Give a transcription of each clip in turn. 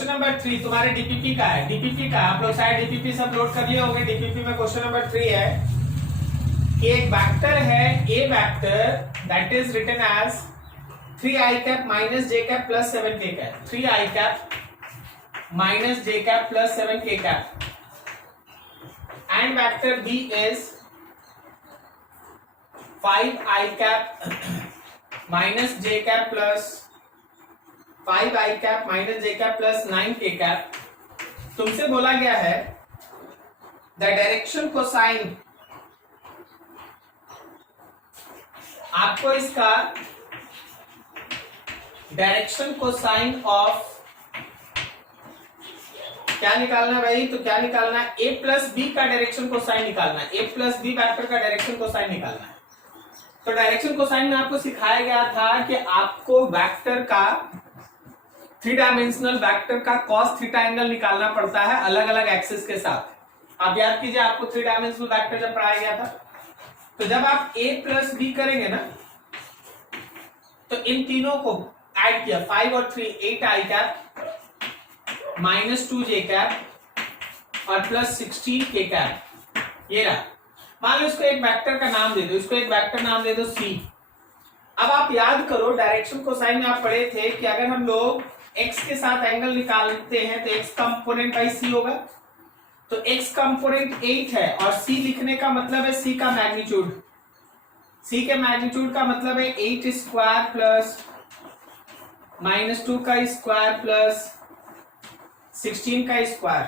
Question number 3 तुम्हारे DPP का है। डीपीपी का आप लोग शायद डीपीपी सब लोड कर लिए होंगे। डीपीपी में क्वेश्चन नंबर 3 है कि एक वेक्टर है a vector that is written as 3i cap minus j cap plus 7k cap. 3i cap minus j cap plus 7k cap and vector b is 5i cap minus j cap plus 5i cap minus j cap plus 9k cap. तुमसे बोला गया है the direction cosine, आपको इसका direction cosine of क्या निकालना है भाई? तो क्या निकालना है? a प्लस बी का डायरेक्शन कोसाइन निकालना है। a प्लस बी वेक्टर का डायरेक्शन कोसाइन निकालना है। तो डायरेक्शन कोसाइन में आपको सिखाया गया था कि आपको वेक्टर का 3 डायमेंशनल वेक्टर का cos थीटा एंगल निकालना पड़ता है अलग अलग एक्सिस के साथ। आप याद कीजिए आपको 3 डायमेंशनल वेक्टर जब पढ़ाया गया था, तो जब आप a प्लस बी करेंगे ना तो इन तीनों को ऐड किया 5 और 3 8i cap minus 2j cap और प्लस 16k कैप। ये रहा। मान लो इसको एक वेक्टर का नाम दे दो, इसको एक वेक्टर नाम दे दो c। अब आप याद करो डायरेक्शन कोसाइन में आप पढ़े थे कि अगर हम लोग x के साथ एंगल निकालते हैं तो x कंपोनेंट बाई c होगा। तो x कंपोनेंट 8 है और c लिखने का मतलब है c का मैग्नीट्यूड। c के मैग्नीट्यूड का मतलब है 8 स्क्वायर प्लस माइनस 2 का स्क्वायर प्लस 16 का square.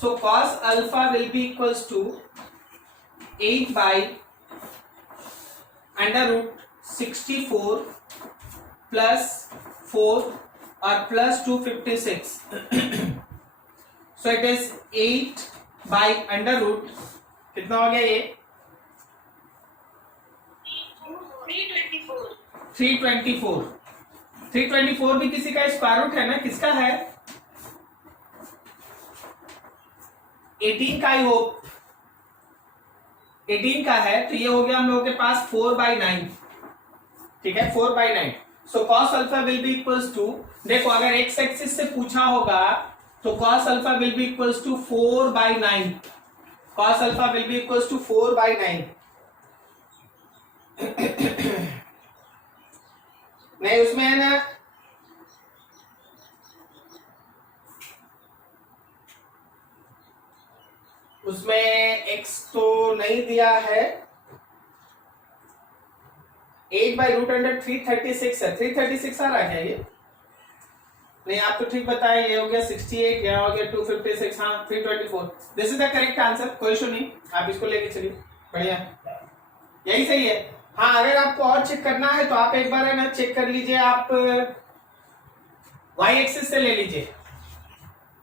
So cos alpha will be equals to 8 by under root 64 plus 4 और plus 256। So it is 8 by under root कितना हो गया ये 324। 324 भी किसी का स्क्वायर रूट है ना? किसका है? 18 का ही हो, 18 का है। तो ये हो गया हम लोगों के पास 4/9। ठीक है, 4/9। So cos alpha will be equals to, देखो अगर एक्स एक्सिस से पूछा होगा तो cos alpha will be equals to 4/9। cos alpha will be equals to 4/9। नहीं उसमें है ना उसमें x तो नहीं दिया है। 8 बाई रूट अंडर 336 है। 336 आ रहा है क्या ये? नहीं आप तो ठीक बताए, ये हो गया 68, यहाँ हो गया 256, हाँ 324। This is the correct answer, कोई इशू नहीं, आप इसको लेके चलिए, बढ़िया यही सही है। हाँ अगर आपको और चेक करना है तो आप एक बार है ना चेक कर लीजिए, आप y एक्सिस से ले लीजिए।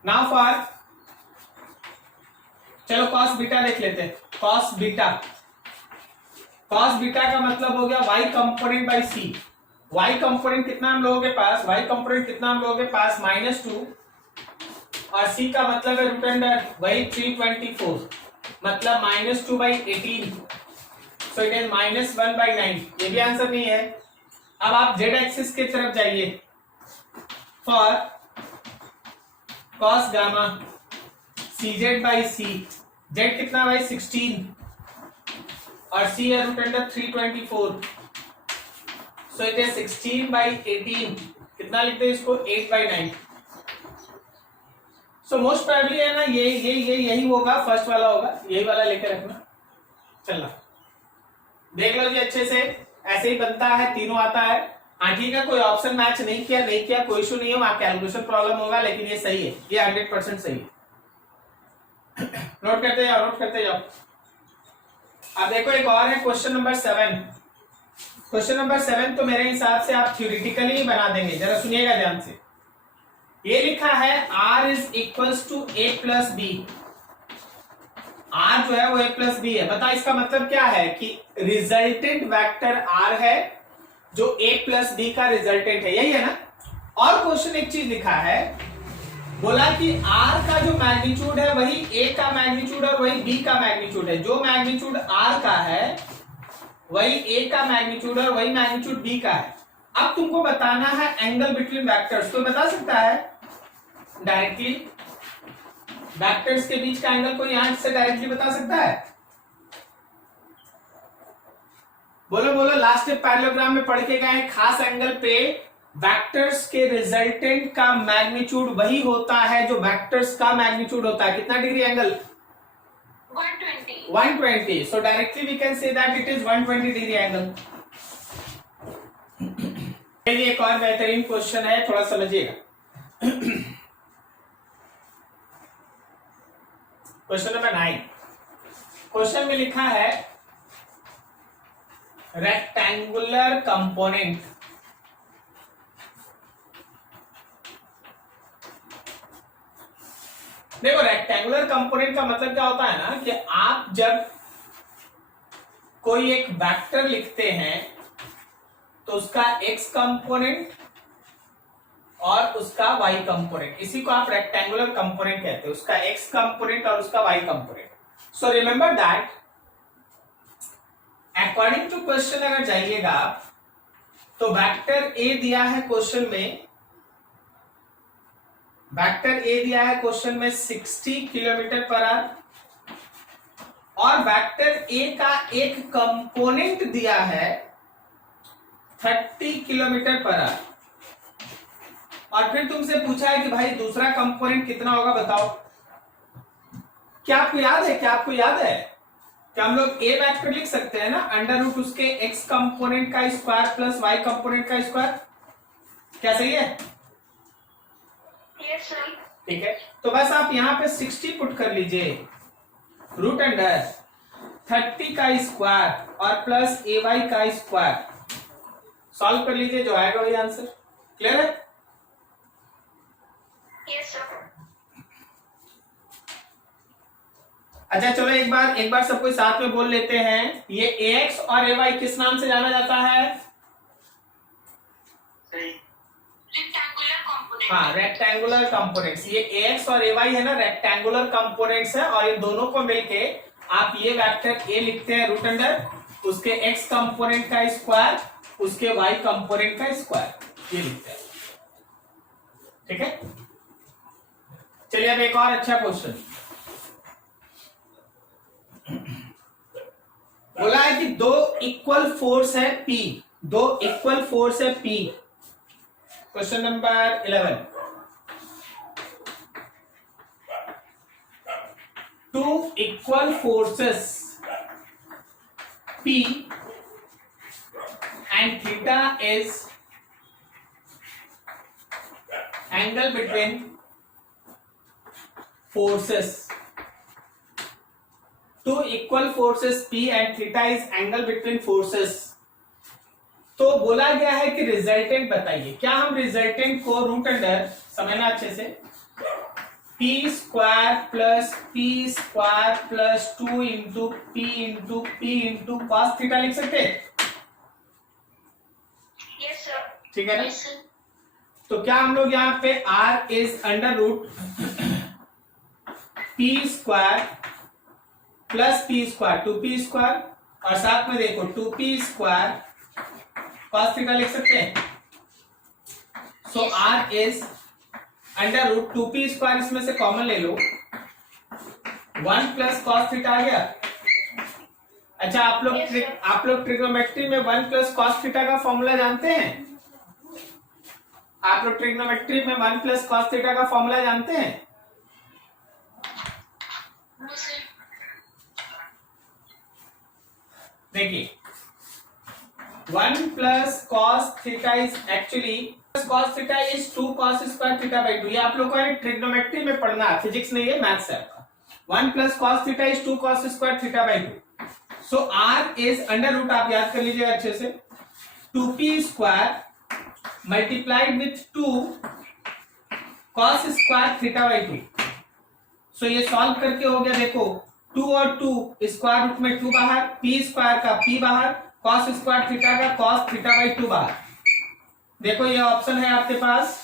नाउ फॉर चलो cos बीटा देख लेते हैं। cos बीटा का मतलब हो गया y component by c। y component कितना हम लोगों के पास? y कंपोनेंट कितना हम लोगों के पास? -2 और c का मतलब है रूट अंडर वही 324 मतलब -2/18। सो इट इज -1/9। ये भी आंसर नहीं है। अब आप z एक्सिस की तरफ जाइए। For cos gamma cz by c, z कितना भाई 16 और c है root under 324। So it is 16/18। कितना लिखते हैं इसको? 8/9। सो मोस्ट प्रोबेबली है ना ये यही होगा, फर्स्ट वाला होगा, यही वाला लेके रखना। चलना देख लो जी अच्छे से, ऐसे ही बनता है, तीनों आता है। हाँ ठीक है, कोई ऑप्शन मैच नहीं किया कोई इशू नहीं है, वहां कैलकुलेशन प्रॉब्लम होगा, लेकिन ये सही है, ये 100% सही है। नोट करते जाओ। अब देखो एक और है क्वेश्चन नंबर 7। क्वेश्चन नंबर 7 तो मेरे हिसाब से आप थ्योरेटिकली ही बना देंगे, जरा सुनिएगा ध्यान से। ये लिखा है r is equals to a plus B. r जो है वो a प्लस बी है। बता इसका मतलब क्या है कि रिजल्टेंट वेक्टर r है जो a प्लस बी का रिजल्टेंट है, यही है ना। और क्वेश्चन एक चीज लिखा है, बोला कि r का जो मैग्नीट्यूड है वही a का मैग्नीट्यूड और वही b का मैग्नीट्यूड है। जो मैग्नीट्यूड r का है वही a का मैग्नीट्यूड और वही मैग्नीट्यूड b का है। अब तुमको बताना है एंगल बिटवीन वेक्टर्स, तो बता सकता है डायरेक्टली वेक्टर्स के बीच का एंगल कोई यहां से डायरेक्टली बता सकता है? बोलो बोलो, लास्ट पैरेललोग्राम में पढ़ के गए खास एंगल पे वेक्टर्स के रिजल्टेंट का मैग्नीट्यूड वही होता है जो वेक्टर्स का मैग्नीट्यूड होता है। कितना degree angle? 120. 120. So directly we can say that it is 120 degree angle. ये एक और बेहतरीन क्वेश्चन है, थोड़ा समझिएगा। Question number 9। क्वेश्चन में लिखा है रेक्टेंगुलर कंपोनेंट देखो, रेक्टेंगुलर कंपोनेंट का मतलब क्या होता है ना कि आप जब कोई एक वेक्टर लिखते हैं तो उसका एक्स कंपोनेंट और उसका वाई कंपोनेंट, इसी को आप रेक्टेंगुलर कंपोनेंट कहते हैं, उसका एक्स कंपोनेंट और उसका Y component. So remember that according to question अगर जाइएगा तो वेक्टर ए दिया है क्वेश्चन में, वेक्टर ए दिया है क्वेश्चन में 60 किलोमीटर पर आवर और वेक्टर ए का एक कंपोनेंट दिया है 30 किलोमीटर पर आवर, और फिर तुमसे पूछा है कि भाई दूसरा कंपोनेंट कितना होगा बताओ। क्या आपको याद है, क्या आपको याद है कि हम लोग ए वेक्टर लिख सकते हैं ना, अंडर रूट उसके एक्स कंपोनेंट का स्क्वायर प्लस वाई कंपोनेंट का स्क्वायर। क्या सही है? Yes, sir. ठीक है, तो बस आप यहाँ पे 60 पुट कर लीजिए, रूट अंडर 30 का स्क्वायर और प्लस ए वाई का स्क्वायर, सॉल्व कर लीजिए, जो आएगा वही आंसर। क्लियर है? Yes, sir. अच्छा चलो एक बार सबको साथ में बोल लेते हैं, ये ax और ay किस नाम से जाना जाता है? Rectangular component. हाँ, रेक्टेंगुलर कंपोनेंट्स। ये ax और ay है ना, रेक्टेंगुलर कंपोनेंट्स है, और ये दोनों को मिलके आप ये वेक्टर a लिखते हैं रूट अंडर उसके x कंपोनेंट का स्क्वायर उसके y कंपोनेंट का स्क्वायर, ये लिखते हैं। ठीक है, चलिए अब एक और अच्छा क्वेश्चन बोला है कि दो इक्वल फोर्स है P, दो इक्वल फोर्स है P। Question number 11। Two equal forces P and theta is angle between forces. Two equal forces P and theta is angle between forces. तो बोला गया है कि रिजल्टेंट बताइए। क्या हम रिजल्टेंट को रूट अंडर, समझना अच्छे से, P square plus 2 into P into cos theta लिख सकते हैं? Yes, sir. ठीक है ना? Yes, sir. तो क्या हम लोग यहाँ पे r is under root P square plus P square 2p square और साथ में देखो 2p स्क्वायर कॉस थीटा लिख सकते हैं? So r is under root 2p square, इसमें से कॉमन ले लो, 1 प्लस कॉस थीटा आ गया। अच्छा आप लोग ट्रिग्नोमेट्री में 1 प्लस कॉस थीटा का फॉर्मूला जानते हैं? आप लोग ट्रिग्नोमेट्री में 1 प्लस कॉस थीटा का फॉर्मूला जानते हैं? No, sir. देखिए 1 plus cos theta is actually cos theta is 2 cos square theta by 2। ये आप लोग को ट्रिग्नोमेट्री में पढ़ना है, फिजिक्स नहीं है, मैथ्स है आपका। 1 plus cos theta is 2 cos square theta by 2। So R is under root, आप याद कर लीजिएगा अच्छे से, 2p square multiplied with 2 cos square theta by 2। So ये सॉल्व करके हो गया, देखो 2 और 2 स्क्वायर रूट में 2 बाहर, p स्क्वायर का p बाहर, कॉस स्क्वायर थीटा का कॉस थीटा बाई 2 बाहर। देखो ये ऑप्शन है आपके पास,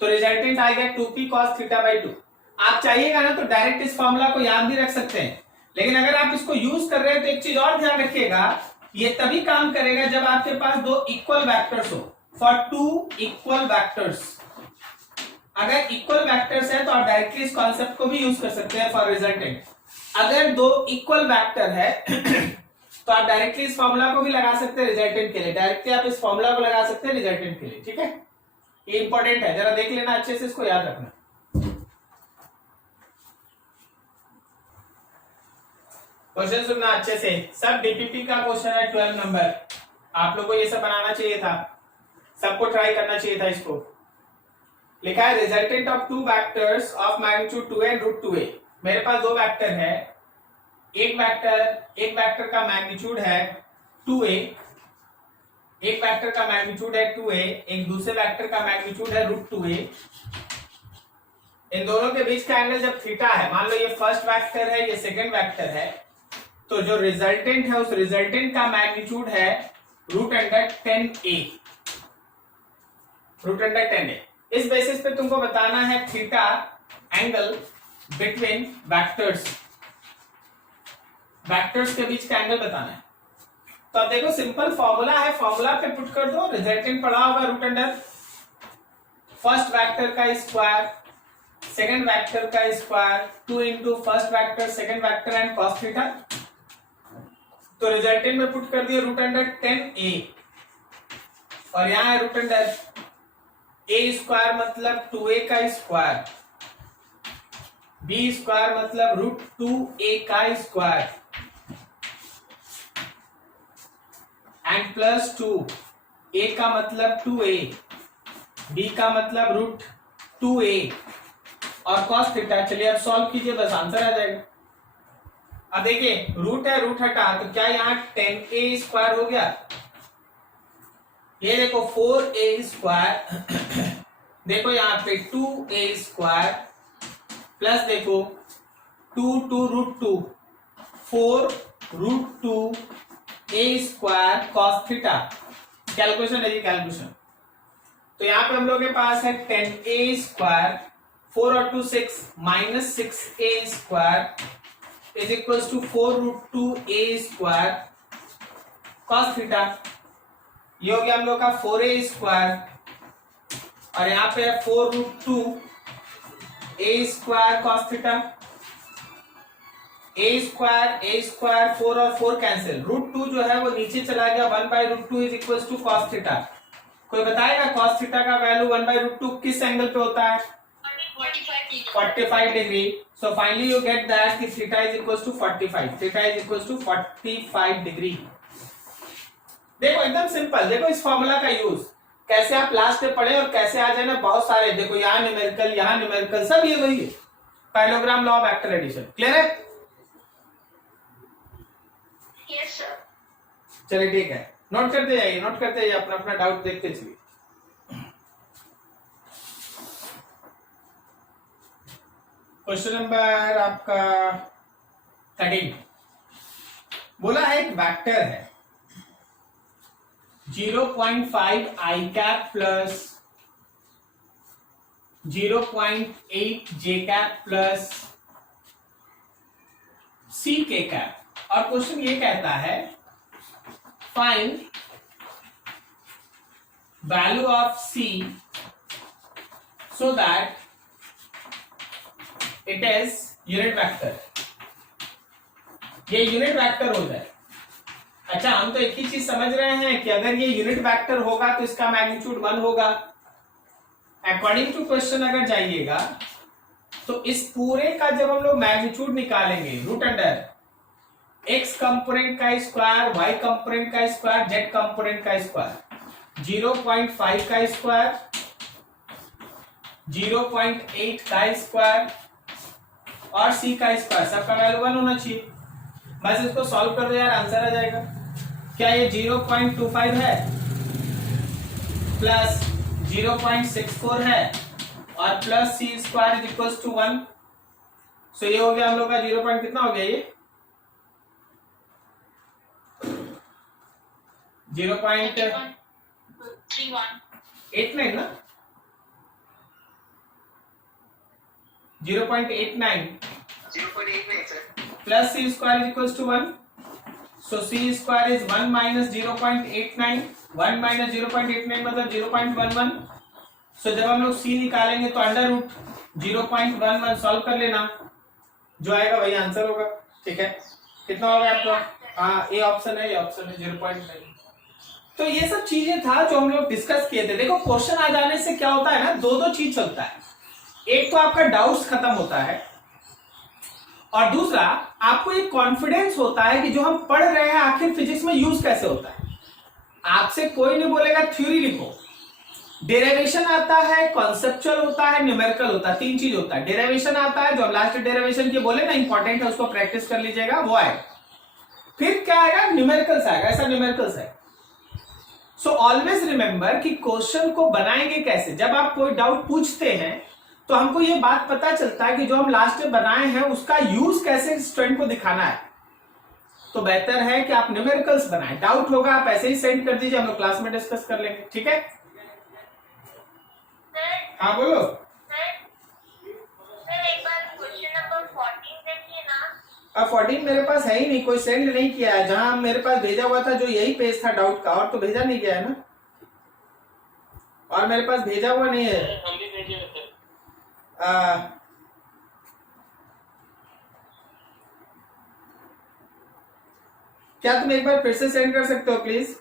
तो रिजल्टेंट आएगा 2p कॉस थीटा बाई 2। आप चाहिएगा ना तो डायरेक्ट इस फॉर्मूला को याद भी रख सकते हैं, लेकिन अगर आप इसको यूज कर रहे हैं तो एक चीज और ध्यान रखिएगा ये तभी काम करेगा जब आपके पास दो इक्वल वेक्टर्स हो। फॉर टू इक्वल वेक्टर्स, अगर इक्वल वेक्टर्स है तो आप डायरेक्टली इस कॉन्सेप्ट को भी यूज कर सकते हैं फॉर रिजल्टेंट। अगर दो इक्वल वेक्टर है तो आप डायरेक्टली इस फॉर्मूला को भी लगा सकते हैं रिजल्टेंट के लिए, डायरेक्टली आप इस फॉर्मूला को लगा सकते हैं रिजल्टेंट के लिए। ठीक है, ये इंपॉर्टेंट है, जरा देख लेना अच्छे से, इसको याद रखना। क्वेश्चन सुनना अच्छे से, सब डीपीपी का क्वेश्चन है 12 नंबर। आप लोगों को ये सब बनाना चाहिए था, सबको ट्राई करना चाहिए था इसको। लिखा है resultant of two vectors of magnitude 2a and √2a। मेरे पास दो वेक्टर है, एक वेक्टर का मैग्नीट्यूड है 2a, एक वेक्टर का मैग्नीट्यूड है 2a, एक दूसरे वेक्टर का मैग्नीट्यूड है √2a। इन दोनों के बीच का एंगल जब थीटा है, मान लो ये फर्स्ट वेक्टर है, ये सेकंड वेक्टर है, तो जो रिजल्टेंट है उस रिजल्टेंट का मैग्नीट्यूड है √10a, √10a। इस बेसिस पे तुमको बताना है theta angle between vectors, vectors के बीच का एंगल बताना है। तो अब देखो सिंपल फॉर्मूला है, फॉर्मूला पे पुट कर दो, रिजल्टेंट पड़ा होगा √, फर्स्ट वेक्टर का स्क्वायर, सेकंड वेक्टर का square, 2 into first vector second vector and cos theta. तो रिजल्टेंट में पुट कर दिया √10a, और यहां है √, a स्क्वायर मतलब 2a का स्क्वायर, b स्क्वायर मतलब √2a का स्क्वायर, एंड प्लस 2, a का मतलब 2a, b का मतलब √2a और cos थीटा। चलिए अब सॉल्व कीजिए, बस आंसर आ जाएगा। अब देखिए रूट है, रूट हटा तो क्या यहाँ 10a स्क्वायर हो गया, ये देखो 4a स्क्वायर देखो यहाँ पे 2a स्क्वायर प्लस देखो 2 √2, 4 √2a square cos theta. Calculation है ये, कैलकुलेशन। तो यहाँ पे हम लोग के पास है 10a स्क्वायर, 4 और 2 6, minus 6a square is equals to 4 √2a square cos theta. ये हो गया हम लोग का 4a स्क्वायर, और यहाँ पे है 4 √2a square cos theta. a square 4 और 4 कैंसिल, √2 जो है वो नीचे चला गया, 1/√2 इज इक्वल्स टू cos थीटा। कोई बताएगा cos थीटा का वैल्यू 1/√2 किस एंगल पे होता है? 45 degree. So finally you get that कि theta is equals to 45, theta is equals to 45 degree. देखो एकदम सिंपल, देखो इस फॉर्मूला का यूज कैसे आप लास्ट में पढ़े और कैसे आ जाए ना, बहुत सारे देखो यहाँ न्यूमेरिकल सब ये वही है, parallelogram law of vector addition. Clear है? Yes sir. चलिए ठीक है, नोट करते जाइए, अपना अपना डाउट देखते चलिए। क्वेश्चन नंबर आपका 13 बोला है एक वेक्टर है 0.5 i cap plus 0.8 j cap plus c k cap, और क्वेश्चन ये कहता है find value of c so that it is unit vector, ये यूनिट वेक्टर हो जाए। अच्छा, हम तो एक ही चीज समझ रहे हैं कि अगर ये यूनिट वेक्टर होगा तो इसका मैग्नीट्यूड 1 होगा। अकॉर्डिंग टू क्वेश्चन अगर जाइएगा तो इस पूरे का जब हम लोग मैग्नीट्यूड निकालेंगे, √, x कंपोनेंट का स्क्वायर, y कंपोनेंट का स्क्वायर, z कंपोनेंट का स्क्वायर, 0.5 का स्क्वायर, 0.8 का स्क्वायर और c का स्क्वायर, सबका वैल्यू 1 होना चाहिए। बस इसको सॉल्व कर दो यार, आंसर आ जाएगा। क्या ये 0.25 है प्लस 0.64 है और plus c square is equals to 1। So ये हो गया हम लोग का 0. कितना हो गया ये 0.89 ना, 0.89 0.89 sir plus c square is equals to 1। So C square is 1 minus 0.89, 1 minus 0.89 मतलब 0.11। सो जब हम लोग सी निकालेंगे तो अंडर रूट 0.11 सॉल्व कर लेना, जो आएगा वही आंसर होगा। ठीक है, कितना होगा आपका? हाँ, ए ऑप्शन है, ये ऑप्शन है 0.9। तो ये सब चीजें था जो हम लोग डिस्कस किए थे। देखो क्वेश्चन आ जाने से क्या होता है ना, दो चीज चलता है। एक तो आपका डाउट्स खत्म होता है, और दूसरा आपको एक कॉन्फिडेंस होता है कि जो हम पढ़ रहे हैं आखिर फिजिक्स में यूज कैसे होता है। आपसे कोई नहीं बोलेगा थ्योरी लिखो, डेरिवेशन आता है, कॉन्सेप्चुअल होता है, न्यूमेरिकल होता है, 3 चीज होता है। डेरिवेशन आता है, जो लास्ट डेरिवेशन के बोले ना इंपॉर्टेंट है, उसको प्रैक्टिस कर लीजिएगा, वो आएगा। फिर क्या आएगा? न्यूमेरिकल्स आएगा, ऐसा न्यूमेरिकल्स है। सो ऑलवेज रिमेंबर कि क्वेश्चन को बनाएंगे कैसे। जब आप कोई डाउट पूछते हैं तो हमको ये बात पता चलता है कि जो हम लास्ट में बनाए हैं उसका यूज कैसे स्टूडेंट को दिखाना है। तो बेहतर है कि आप न्यूमेरिकल्स बनाएं। डाउट होगा आप ऐसे ही सेंड कर दीजिए, हम लोग क्लास में डिस्कस कर लेंगे। ठीक है, हाँ बोलो। सर एक बार क्वेश्चन नंबर 14 देखिए ना। अब 14 मेरे पास है ही नहीं, कोई सेंड नहीं किया है। जहां मेरे पास भेजा हुआ था जो यही पेज था डाउट का, और तो भेजा नहीं गया है ना, और मेरे पास भेजा हुआ नहीं है। हम भी भेजे हुए थे। क्या तुम एक बार फिर से सेंड कर सकते हो प्लीज?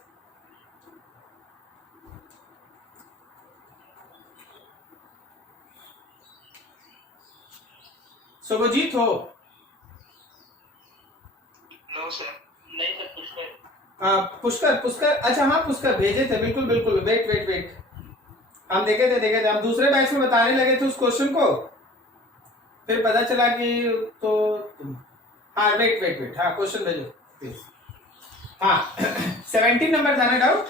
शुभजीत हो? नो सर, नहीं सर, पुष्कर। पुष्कर, अच्छा हाँ पुष्कर भेजे थे, बिल्कुल बिल्कुल। वेट, हम देखे थे, हम दूसरे बैच में बताने लगे थे उस क्वेश्चन को, फिर पता चला कि तो हाँ वेट, हाँ क्वेश्चन भेजो प्लीज। हाँ 17 नंबर था ना doubt.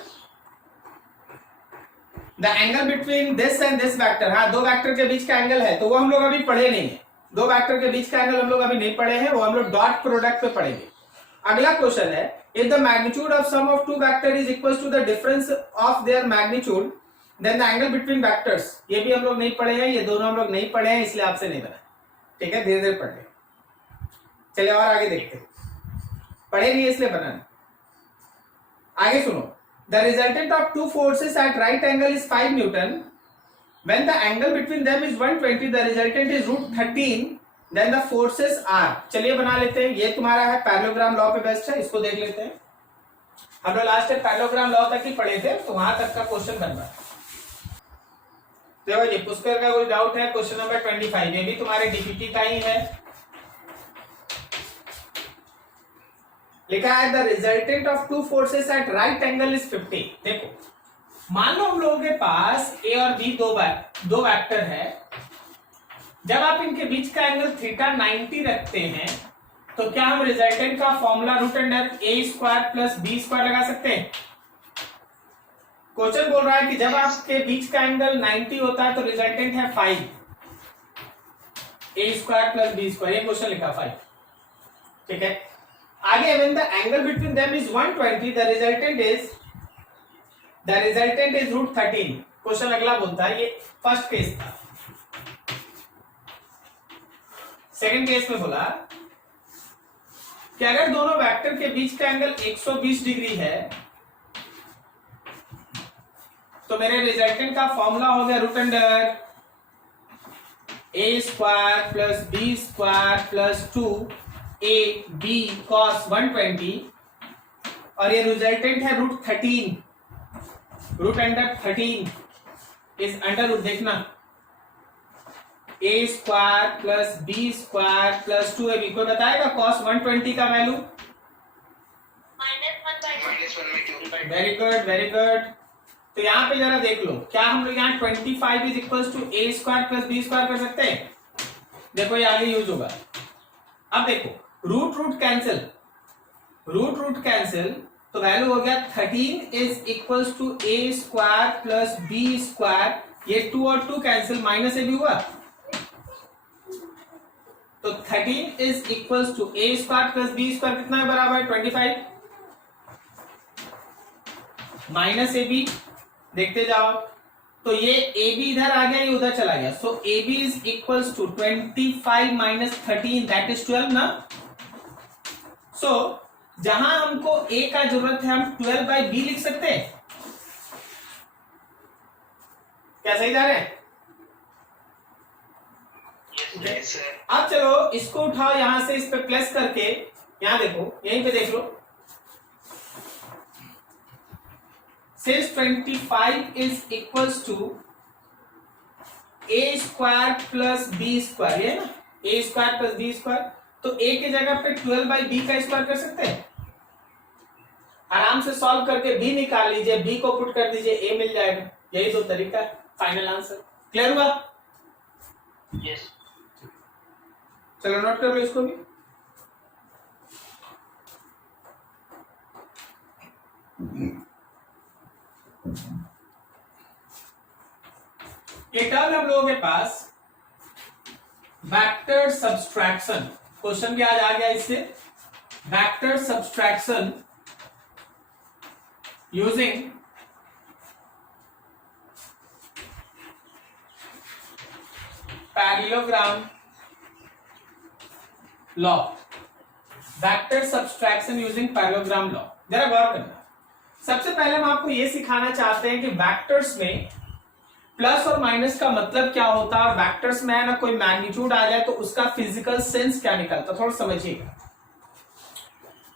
The angle between this and this vector, हाँ 2 वेक्टर के बीच का एंगल है, तो वो हम लोग अभी पढ़े नहीं है। 2 वेक्टर के बीच का एंगल हम लोग अभी नहीं पढ़े हैं, वो हम लोग डॉट प्रोडक्ट पे पढ़ेंगे। अगला क्वेश्चन है, if the magnitude of sum of 2 vector is equal to the difference of their magnitude then the angle between vectors. ये भी हम लोग नहीं पढ़े हैं, ये दोनों हम लोग नहीं पढ़े हैं, इसलिए आपसे नहीं बना। ठीक है, धीरे धीरे पढ़ ले। चलिए और आगे देखते हैं, पढ़े नहीं इसलिए बना नहीं। आगे सुनो, the resultant of 2 forces eight right angle is 5 Newton. When the angle between them is 120, the resultant is √13, then the forces are। चलिए बना लेते हैं, ये तुम्हारा है पैरेललोग्राम लॉ पे बेस्ट है, इसको देख लेते हैं। हम लोग लास्ट टाइम पैरेललोग्राम लॉ तक ही पढ़े थे, तो वहां तक का क्वेश्चन बन रहा है। देखो ये पुष्कर का कोई डाउट है, क्वेश्चन नंबर 25, ये भी तुम्हारे डीपीटी का ही है। लिखा है the resultant of 2 forces eight right angle is 50। देखो मान लो हम लोगों के पास ए और बी दो वेक्टर है, जब आप इनके बीच का एंगल थीटा 90 रखते हैं तो क्या हम रिजल्टेंट का फॉर्मूला √a² प्लस b² लगा सकते हैं? क्वेश्चन बोल रहा है कि जब आपके बीच का एंगल 90 होता है तो रिजल्टेंट है 5 a² प्लस b², ये क्वेश्चन लिखा 5। ठीक है, आगे when the angle between them is 120 the resultant is √13। Question अगला बोलता है, ये फर्स्ट केस था। सेकंड केस में बोला कि अगर दोनों वेक्टर के बीच का एंगल 120 डिग्री है तो मेरे रिजल्टेंट का फॉर्मूला हो गया √a² plus b² plus 2ab cos 120, और ये रिजल्टेंट है √13। √13 इज अंडर, देखना a² plus b² plus 2ab को बताएगा cos 120 का वैल्यू। -1/2। Very good. तो यहाँ पे जरा देख लो, क्या हम लोग यहाँ 25 is equal to a² plus b² कर सकते हैं? देखो ये आगे यूज होगा। अब देखो रूट कैंसिल, तो वैल्यू हो गया 13 is equal to a² plus b²। ये 2 और 2 कैंसिल, माइनस ए भी हुआ, तो 13 is equal to a² plus b² कितना है? बराबर 25 माइनस ए बी। देखते जाओ, तो ये ए बी इधर आ गया, ये उधर चला गया, so a b is equal to 25 minus 13 that is 12 ना। सो जहां हमको ए का जरूरत है हम 12/b लिख सकते हैं। क्या सही जा रहे हैं? Yes sir. अब चलो इसको उठाओ यहां से, इस पे प्लस करके यहां देखो, यहीं पे देख लो। Since 25 is equals to a square plus b square, ये ना a square plus b square, तो ए की जगह पे 12/b का स्क्वायर कर सकते हैं। आराम से सॉल्व करके b निकाल लीजिए, b को पुट कर दीजिए, a मिल जाएगा। यही दो तरीका है। फाइनल आंसर क्लियर हुआ? यस। चलो नोट कर लो इसको भी। ये टर्म हम लोगों के पास वेक्टर सब्सट्रैक्शन, क्वेश्चन भी आज आ गया इससे। Vector subtraction using parallelogram law. Vector subtraction using parallelogram law, जरा गौर करना। सबसे पहले हम आपको यह सिखाना चाहते हैं कि वेक्टर्स में प्लस और माइनस का मतलब क्या होता है, और वेक्टर्स में है ना कोई मैग्नीट्यूड आ जाए तो उसका फिजिकल सेंस क्या निकलता, थोड़ा समझिएगा।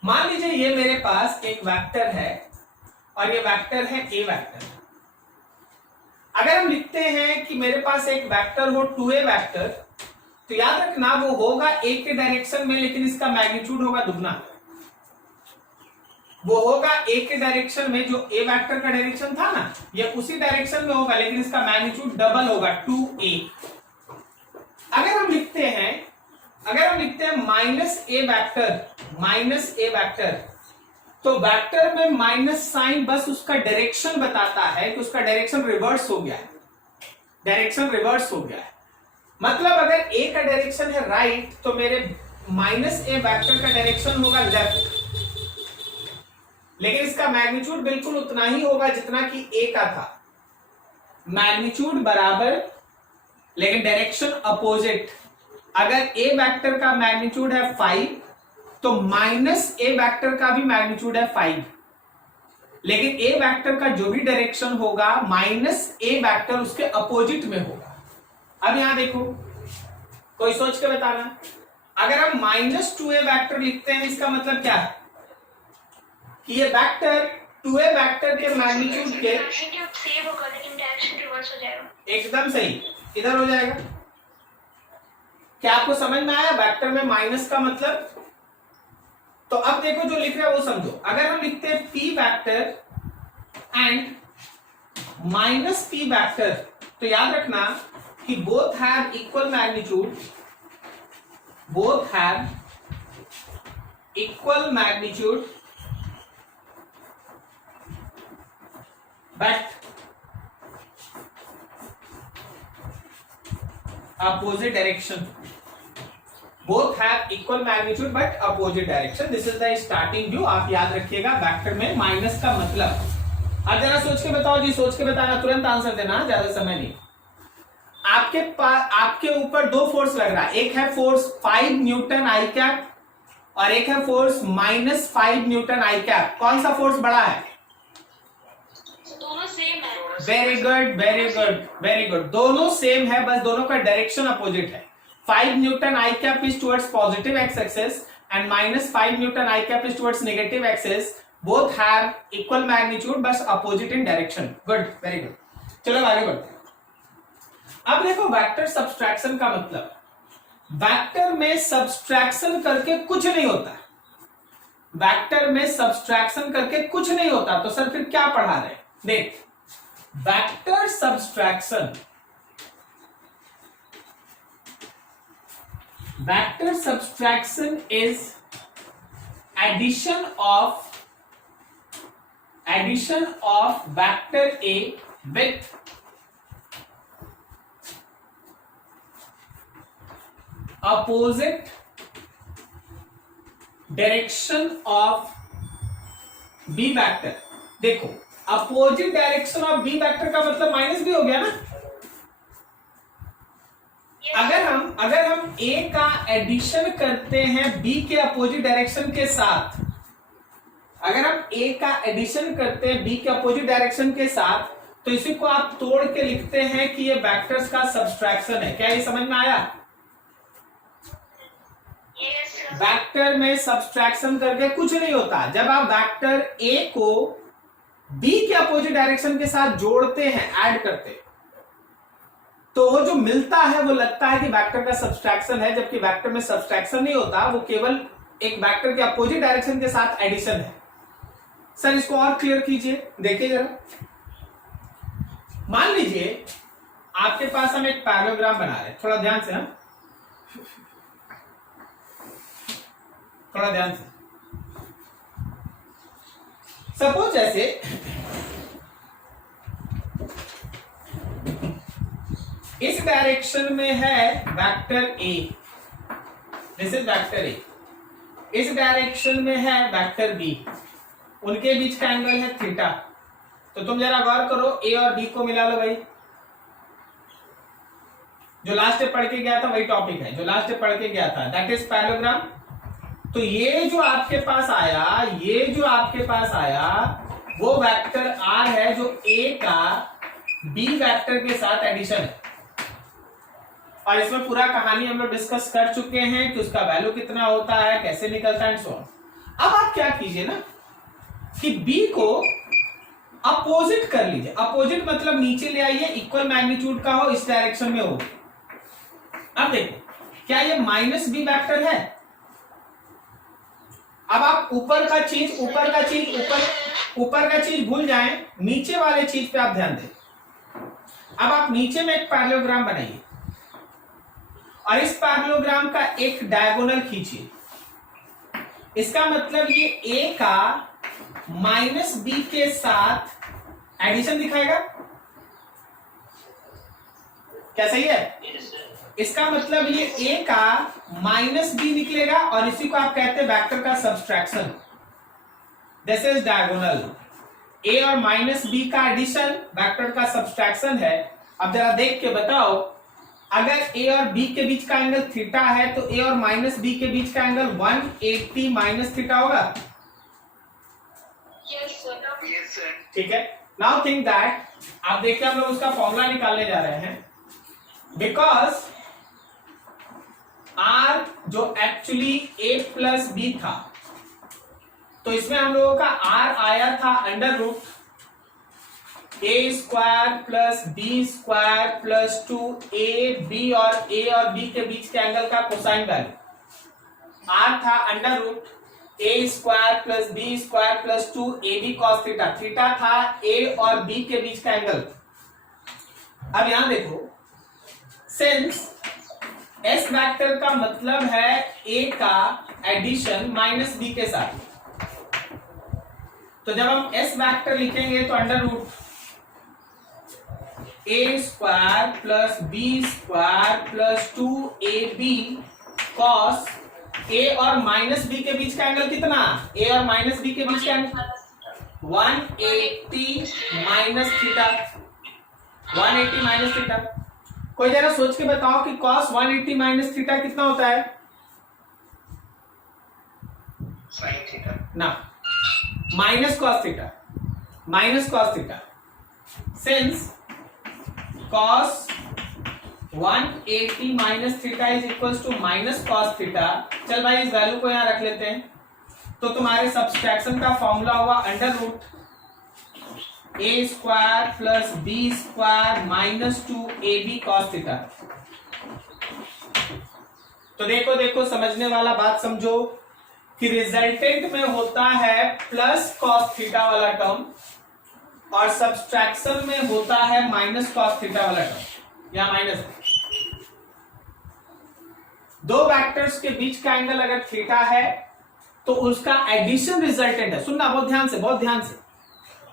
मान लीजिए ये मेरे पास एक वेक्टर है और ये वेक्टर है ए वेक्टर। अगर हम लिखते हैं कि मेरे पास एक वेक्टर हो 2a वेक्टर, तो याद रखना वो होगा ए के डायरेक्शन में, लेकिन इसका मैग्नीट्यूड होगा दुगना। वो होगा ए के डायरेक्शन में, जो ए वेक्टर का डायरेक्शन था ना, ये उसी डायरेक्शन में होगा, लेकिन इसका मैग्नीट्यूड डबल होगा 2a। अगर हम लिखते हैं माइनस ए वेक्टर, तो वेक्टर में माइनस साइन बस उसका डायरेक्शन बताता है कि उसका डायरेक्शन रिवर्स हो गया है, मतलब अगर ए का डायरेक्शन है राइट, तो मेरे माइनस ए वेक्टर का डायरेक्शन होगा लेफ्ट, लेकिन इसका मैग्नीट्यूड बिल्कुल उतना ही होगा जितना कि ए का था। मैग्नीट्यूड बराबर लेकिन डायरेक्शन अपोजिट। अगर ए वेक्टर का मैग्नीट्यूड है 5, तो माइनस ए वेक्टर का भी मैग्नीट्यूड है 5, लेकिन ए वेक्टर का जो भी डायरेक्शन होगा माइनस ए वेक्टर उसके अपोजिट में होगा। अब यहां देखो, कोई सोच के बताना। अगर हम -2a वेक्टर लिखते हैं, इसका मतलब क्या है कि ये वेक्टर 2a वेक्टर के मैग्नीट्यूड के सेव होगा लेकिन डायरेक्शन रिवर्स हो जाएगा। एकदम सही, इधर हो जाएगा। क्या आपको समझ में आया वेक्टर में माइनस का मतलब? तो अब देखो जो लिख रहा है वो समझो। अगर हम लिखते हैं p vector and -p vector, तो याद रखना कि both have equal magnitude, but opposite direction. Both have equal magnitude but opposite direction. This is the starting view. आप याद रखिएगा वेक्टर में माइनस का मतलब। अब जरा सोच के बताओ जी, सोच के बताना, तुरंत आंसर देना, ज्यादा समय नहीं। आपके पास आपके ऊपर दो फोर्स लग रहा है, एक है फोर्स 5 न्यूटन आई कैप और एक है फोर्स -5 न्यूटन आई कैप। कौन सा फोर्स बड़ा है? दोनों सेम है। Very good, very good, very good. दोनों सेम है, बस दोनों का डायरेक्शन अपोजिट है। 5 newton i cap is towards positive x axis and -5 newton i cap is towards negative axis. Both have equal magnitude बस opposite in direction. Good, very good. चलो आगे बढ़ते हैं। अब देखो वेक्टर सब्सट्रैक्शन का मतलब, वेक्टर में सब्सट्रैक्शन करके कुछ नहीं होता। वेक्टर में सब्सट्रैक्शन करके कुछ नहीं होता, तो सर फिर क्या पढ़ा रहे? देख, vector subtraction is addition of vector A with opposite direction of b vector. देखो, opposite direction of b vector का मतलब माइनस भी हो गया ना। अगर हम ए का एडिशन करते हैं बी के अपोजिट डायरेक्शन के साथ, अगर हम ए का एडिशन करते हैं बी के अपोजिट डायरेक्शन के साथ, तो इसी को आप तोड़ के लिखते हैं कि ये वेक्टर्स का सब्सट्रैक्शन है। क्या ये समझ में आया? Yes, sir. वेक्टर में सब्सट्रैक्शन करके कुछ नहीं होता। जब आप वेक्टर ए को बी के अपोजिट डायरेक्शन के साथ जोड़ते हैं, ऐड करते हैं, तो वो जो मिलता है वो लगता है कि वेक्टर का सब्सट्रैक्शन है, जबकि वेक्टर में सब्सट्रैक्शन नहीं होता, वो केवल एक वेक्टर के अपोजिट डायरेक्शन के साथ एडिशन है। सर इसको और क्लियर कीजिए, देखिए जरा। मान लीजिए आपके पास हम एक पैराग्राम बना रहे हैं, थोड़ा ध्यान से, हम थोड़ा ध्यान से। सपोज ऐसे इस डायरेक्शन में है vector A, this is vector A, इस डायरेक्शन में है वेक्टर बी, उनके बीच का एंगल है थीटा। तो तुम जरा गौर करो, ए और बी को मिला लो भाई। जो लास्ट डे पढ़ के गया था वही टॉपिक है, जो लास्ट डे पढ़ के गया था, दैट इज पैरेललोग्राम। तो ये जो आपके पास आया, ये जो आपके पास आया वो वेक्टर आर है, जो ए का बी वेक्टर के साथ एडिशन है। और इसमें पूरा कहानी हम लोग डिस्कस कर चुके हैं कि उसका वैल्यू कितना होता है, कैसे निकलता है एंड सो ऑन। अब आप क्या कीजिए ना कि बी को अपोजिट कर लीजिए। अपोजिट मतलब नीचे ले आइए, इक्वल मैग्नीट्यूड का हो, इस डायरेक्शन में हो। अब देखो क्या ये माइनस बी वेक्टर है? अब आप ऊपर का चीज भूल जाएं, नीचे वाले चीज पे आप ध्यान दें। अब आप नीचे में एक पैरेललोग्राम बनाइए और इस पैरेललोग्राम का एक डायगोनल खींचिए। इसका मतलब ये ए का माइनस बी के साथ एडिशन दिखाएगा। क्या सही है? Yes, sir. इसका मतलब ये ए का माइनस बी निकलेगा और इसी को आप कहते हैं वेक्टर का subtraction. This is diagonal. A और माइनस बी का एडिशन वेक्टर का सब्सट्रैक्शन है। अब जरा देख के बताओ, अगर ए और बी के बीच का एंगल थीटा है तो ए और माइनस बी के बीच का एंगल 180 माइनस थीटा होगा। Yes, sir. Yes, sir. ठीक है, नाउ थिंक दैट, आप देखिए हम लोग उसका फॉर्मूला निकालने जा रहे हैं। बिकॉज आर जो एक्चुअली ए प्लस बी था, तो इसमें हम लोगों का आर आया था under root a square plus b square plus 2ab और ए और बी के बीच के एंगल का कोसाइन वैल्यू। आर था under root a square plus b square plus 2ab cos theta. Theta था ए और बी के बीच का एंगल। अब यहां देखो, सिंस एस वेक्टर का मतलब है ए का एडिशन माइनस बी के साथ, तो जब हम एस वेक्टर लिखेंगे तो under root a square plus b square plus 2ab cos a और माइनस बी के बीच का एंगल कितना? ए और माइनस बी के बीच का angle 180 minus theta. 180 minus theta. कोई जरा सोच के बताओ कि cos 180 माइनस थीटा कितना होता है? Sin theta. ना, minus cos theta, minus cos theta. Since cos 180 minus theta is equals to minus cos theta. चल भाई इस वैल्यू को यहां रख लेते हैं। तो तुम्हारे सब्सट्रैक्शन का फॉर्मूला हुआ under root a square plus b square minus 2ab cos theta. तो देखो देखो, समझने वाला बात समझो कि रिजल्टेंट में होता है प्लस कॉस थीटा वाला टर्म और सब्सट्रैक्शन में होता है माइनस कॉस थीटा वाला टर्म। या माइनस, दो वेक्टर्स के बीच का एंगल अगर थीटा है तो उसका एडिशन रिजल्टेंट है। सुनना बहुत ध्यान से, बहुत ध्यान से।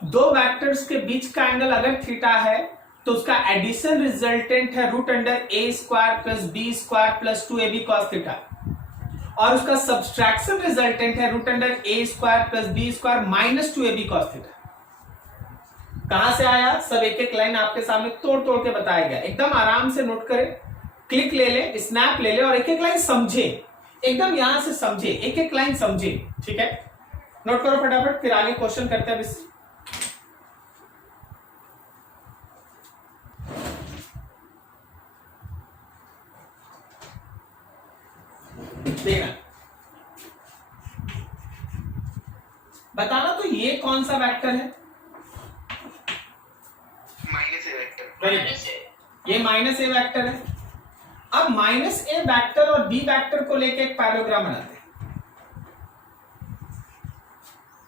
दो वेक्टर्स के बीच का एंगल अगर थीटा है तो उसका एडिशन रिजल्टेंट है root under a square plus b square plus 2ab cos theta, और उसका सब्सट्रैक्शन रिजल्टेंट है root under a square plus b square minus 2ab cos theta. कहां से आया? सब एक एक लाइन आपके सामने तोड़ तोड़ के बताया गया। एकदम आराम से नोट करें, क्लिक ले ले, स्नैप ले ले और एक एक लाइन समझे, एकदम यहां से समझे, एक एक लाइन समझे। ठीक है, नोट करो फटाफट, फिर आगे क्वेश्चन करते हैं। अभी देखना, बताना तो ये कौन सा वेक्टर है? माइनस ए वेक्टर। ये माइनस ए वेक्टर है। अब माइनस ए वेक्टर और बी वेक्टर को लेके एक पैराग्राम बनाते हैं।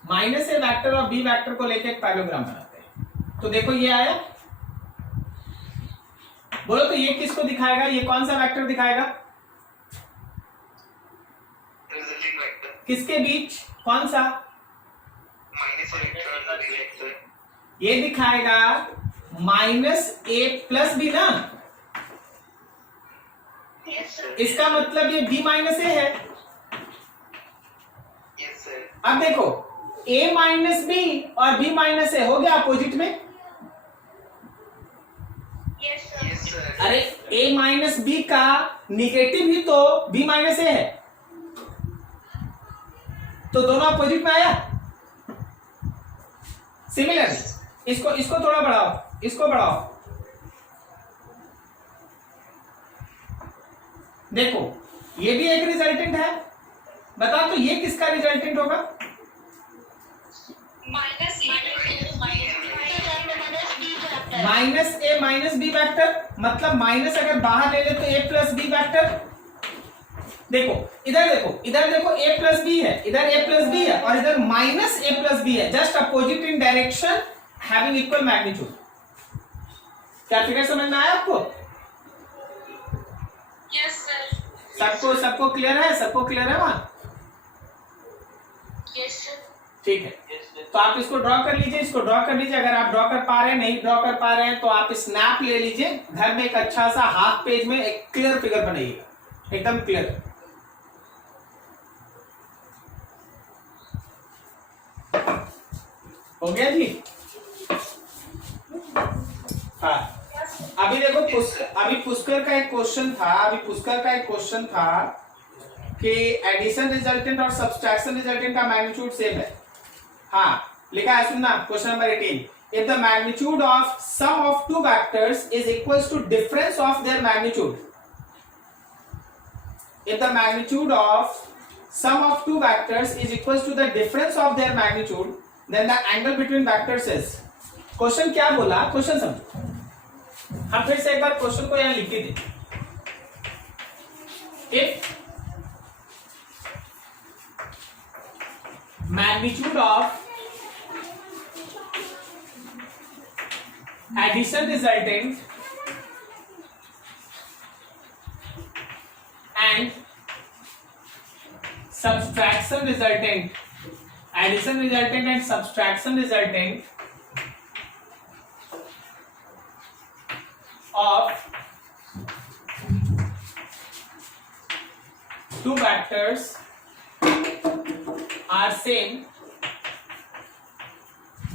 माइनस ए वेक्टर और बी वेक्टर को लेके एक पैराग्राम बनाते हैं। तो देखो ये आया, बोलो तो ये किसको दिखाएगा? ये कौन सा वेक्टर दिखाएगा? Resulting vector. किसके बीच? कौन सा? माइनस ए वेक्टर और बी वेक्टर। ये दिखाएगा माइनस ए प्लस बी ना। Yes sir. इसका मतलब ये बी माइनस ए है। Yes sir. अब देखो a माइनस बी और b माइनस ए हो गया अपोजिट में। Yes sir. Yes sir. अरे a माइनस बी का निगेटिव ही तो b माइनस ए है, तो दोनों अपोजिट में आया। सिमिलर इसको थोड़ा बढ़ाओ, इसको बढ़ाओ। देखो ये भी एक रिजल्टेंट है, बता तो ये किसका रिजल्टेंट होगा? माइनस ए माइनस बी वेक्टर, मतलब माइनस अगर बाहर ले ले तो ए प्लस बी वेक्टर। देखो इधर देखो ए प्लस बी है, इधर ए प्लस बी है और इधर माइनस ए प्लस बी है, just opposite in direction having equal magnitude. क्या फिगर समझ में आया आपको? Yes sir. सबको क्लियर है? सबको क्लियर है वहां? Yes sir. ठीक है, तो आप इसको ड्रॉ कर लीजिए, इसको ड्रॉ कर लीजिए। अगर आप ड्रॉ कर पा रहे हैं, नहीं ड्रॉ कर पा रहे हैं तो आप स्नैप ले लीजिए, घर में एक अच्छा सा हाफ पेज में एक क्लियर फिगर बनाइएगा, एकदम क्लियर। हो गया जी? हाँ, अभी देखो अभी पुष्कर का एक क्वेश्चन था कि एडिशन रिजल्टेंट और सब्सट्रैक्शन रिजल्टेंट का मैग्नीट्यूड सेम है। हाँ, लिखा है, सुनना question number 18। If the magnitude of sum of two vectors is equals to difference of their magnitude, if the magnitude of sum of two vectors is equals to the difference of their magnitude, then the angle between vectors is। Question क्या बोला? Question समझो, हम फिर से एक बार question को यहां लिख के दें। if magnitude of addition resultant and subtraction resultant, addition resultant and subtraction resultant of two vectors are same,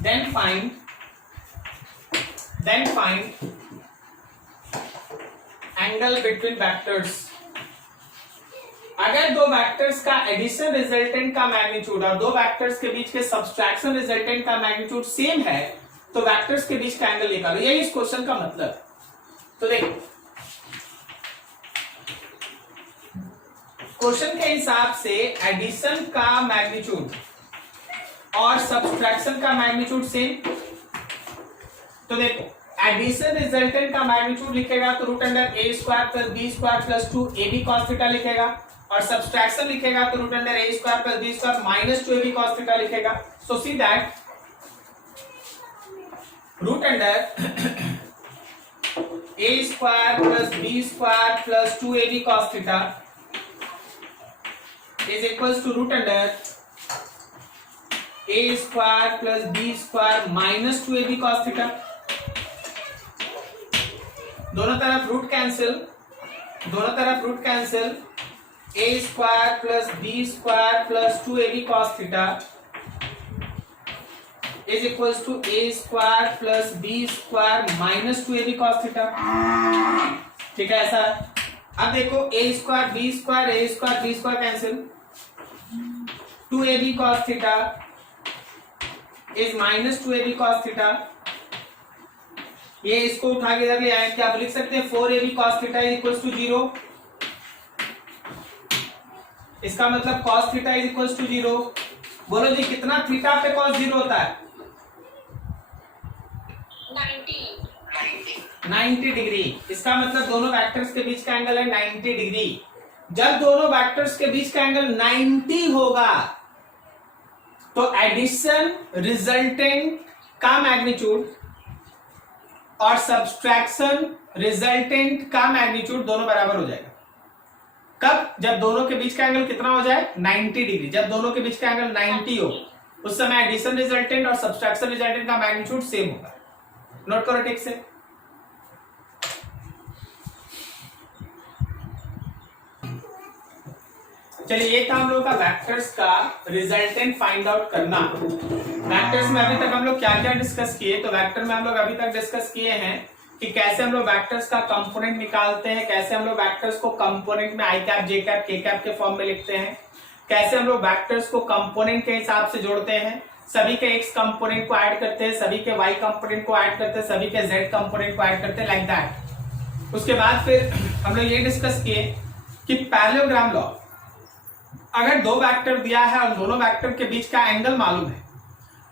then find angle between vectors। अगर दो वेक्टर्स का एडिशन रिजल्टेंट का मैग्नीट्यूड और दो वेक्टर्स के बीच के सब्सट्रैक्शन रिजल्टेंट का मैग्नीट्यूड सेम है तो वेक्टर्स के बीच का एंगल निकालो। यही इस क्वेश्चन का मतलब। तो देखो क्वेश्चन के हिसाब से एडिशन का मैग्नीट्यूड और सब्सट्रैक्शन का मैग्नीट्यूड सेम। तो देखो एडिशन रिजल्टेंट का मैग्नीट्यूड लिखेगा तो root under a square plus b square plus 2 a b cos theta लिखेगा, और सब्सट्रैक्शन लिखेगा तो root under a square plus b square minus 2 a b cos theta लिखेगा। So see that root under a square plus b square plus 2 a b cos theta is equals to root under a square plus b square minus 2 a b cos theta. दोनों तरफ root cancel, a square plus b square plus 2 a b cos theta is equals to a square plus b square minus 2 a b cos theta. ठीक है ऐसा। अब देखो a square b square b square cancel, 2 a b cos theta is -2ab cos theta. ये इसको उठा के इधर ले आए, क्या आप लिख सकते हैं 4ab cos theta equals to 0। इसका मतलब cos theta is equals to 0। बोलो जी कितना थीटा पे cos 0 होता है? 90 डिग्री। इसका मतलब दोनों वेक्टर्स के बीच का एंगल है 90 डिग्री। जब दोनों वेक्टर्स के बीच का एंगल 90 होगा तो एडिशन रिजल्टेंट का मैग्नीट्यूड और सब्सट्रैक्शन रिजल्टेंट का मैग्नीट्यूड दोनों बराबर हो जाएगा। कब? जब दोनों के बीच का एंगल कितना हो जाए 90 डिग्री। जब दोनों के बीच का एंगल 90 हो उस समय एडिशन रिजल्टेंट और सब्सट्रैक्शन रिजल्टेंट का मैग्नीट्यूड सेम होगा। नोट करो ठीक से। चलिए ये था हम लोग का वेक्टर्स का रिजल्टेंट फाइंड आउट करना। वेक्टर्स में अभी तक हम लोग क्या क्या डिस्कस किए? तो वेक्टर में हम लोग अभी तक डिस्कस किए हैं कि कैसे हम लोग वेक्टर्स का कंपोनेंट निकालते हैं, कैसे हम लोग वेक्टर्स को कंपोनेंट में आई कैप जे कैप के कैप के फॉर्म में लिखते हैं, कैसे हम लोग वेक्टर्स को कंपोनेंट के हिसाब से जोड़ते हैं, सभी के एक्स कंपोनेंट को ऐड करते हैं, सभी के वाई कंपोनेंट को ऐड करते हैं, सभी के जेड कंपोनेंट को ऐड करते हैं, लाइक दैट। उसके बाद फिर हम लोग ये डिस्कस किए कि पैरेललोग्राम लॉ, अगर दो वेक्टर दिया है और दोनों वेक्टर के बीच का एंगल मालूम है,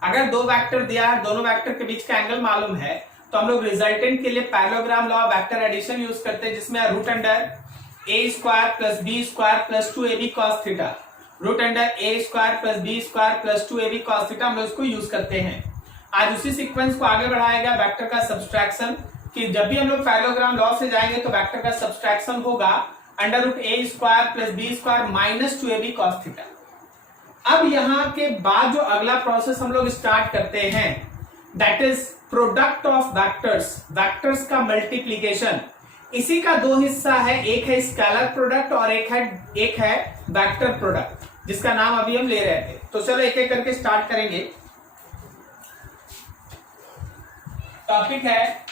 अगर दो वेक्टर दिया है दोनों वेक्टर के बीच का एंगल मालूम है तो हम लोग रिजल्टेंट के लिए parallelogram law vector addition use करते हैं, जिसमें root under a square plus b square plus 2ab cos theta, root under a square plus b square plus 2ab cos theta हम लोग इसको यूज करते हैं। आज उसी सीक्वेंस को आगे बढ़ाया गया वेक्टर का सब्सट्रैक्शन, कि जब भी हम लोग पैरेललोग्राम लॉ से जाएंगे तो वेक्टर का सब्सट्रैक्शन होगा under root a square plus b square minus 2ab cos theta. अब यहां के बाद जो अगला प्रोसेस हम लोग स्टार्ट करते हैं that is product of vectors, vectors का मल्टीप्लीकेशन। इसी का दो हिस्सा है, एक है स्केलर प्रोडक्ट और एक है वेक्टर प्रोडक्ट, जिसका नाम अभी हम ले रहे थे। तो चलो एक एक करके स्टार्ट करेंगे। टॉपिक है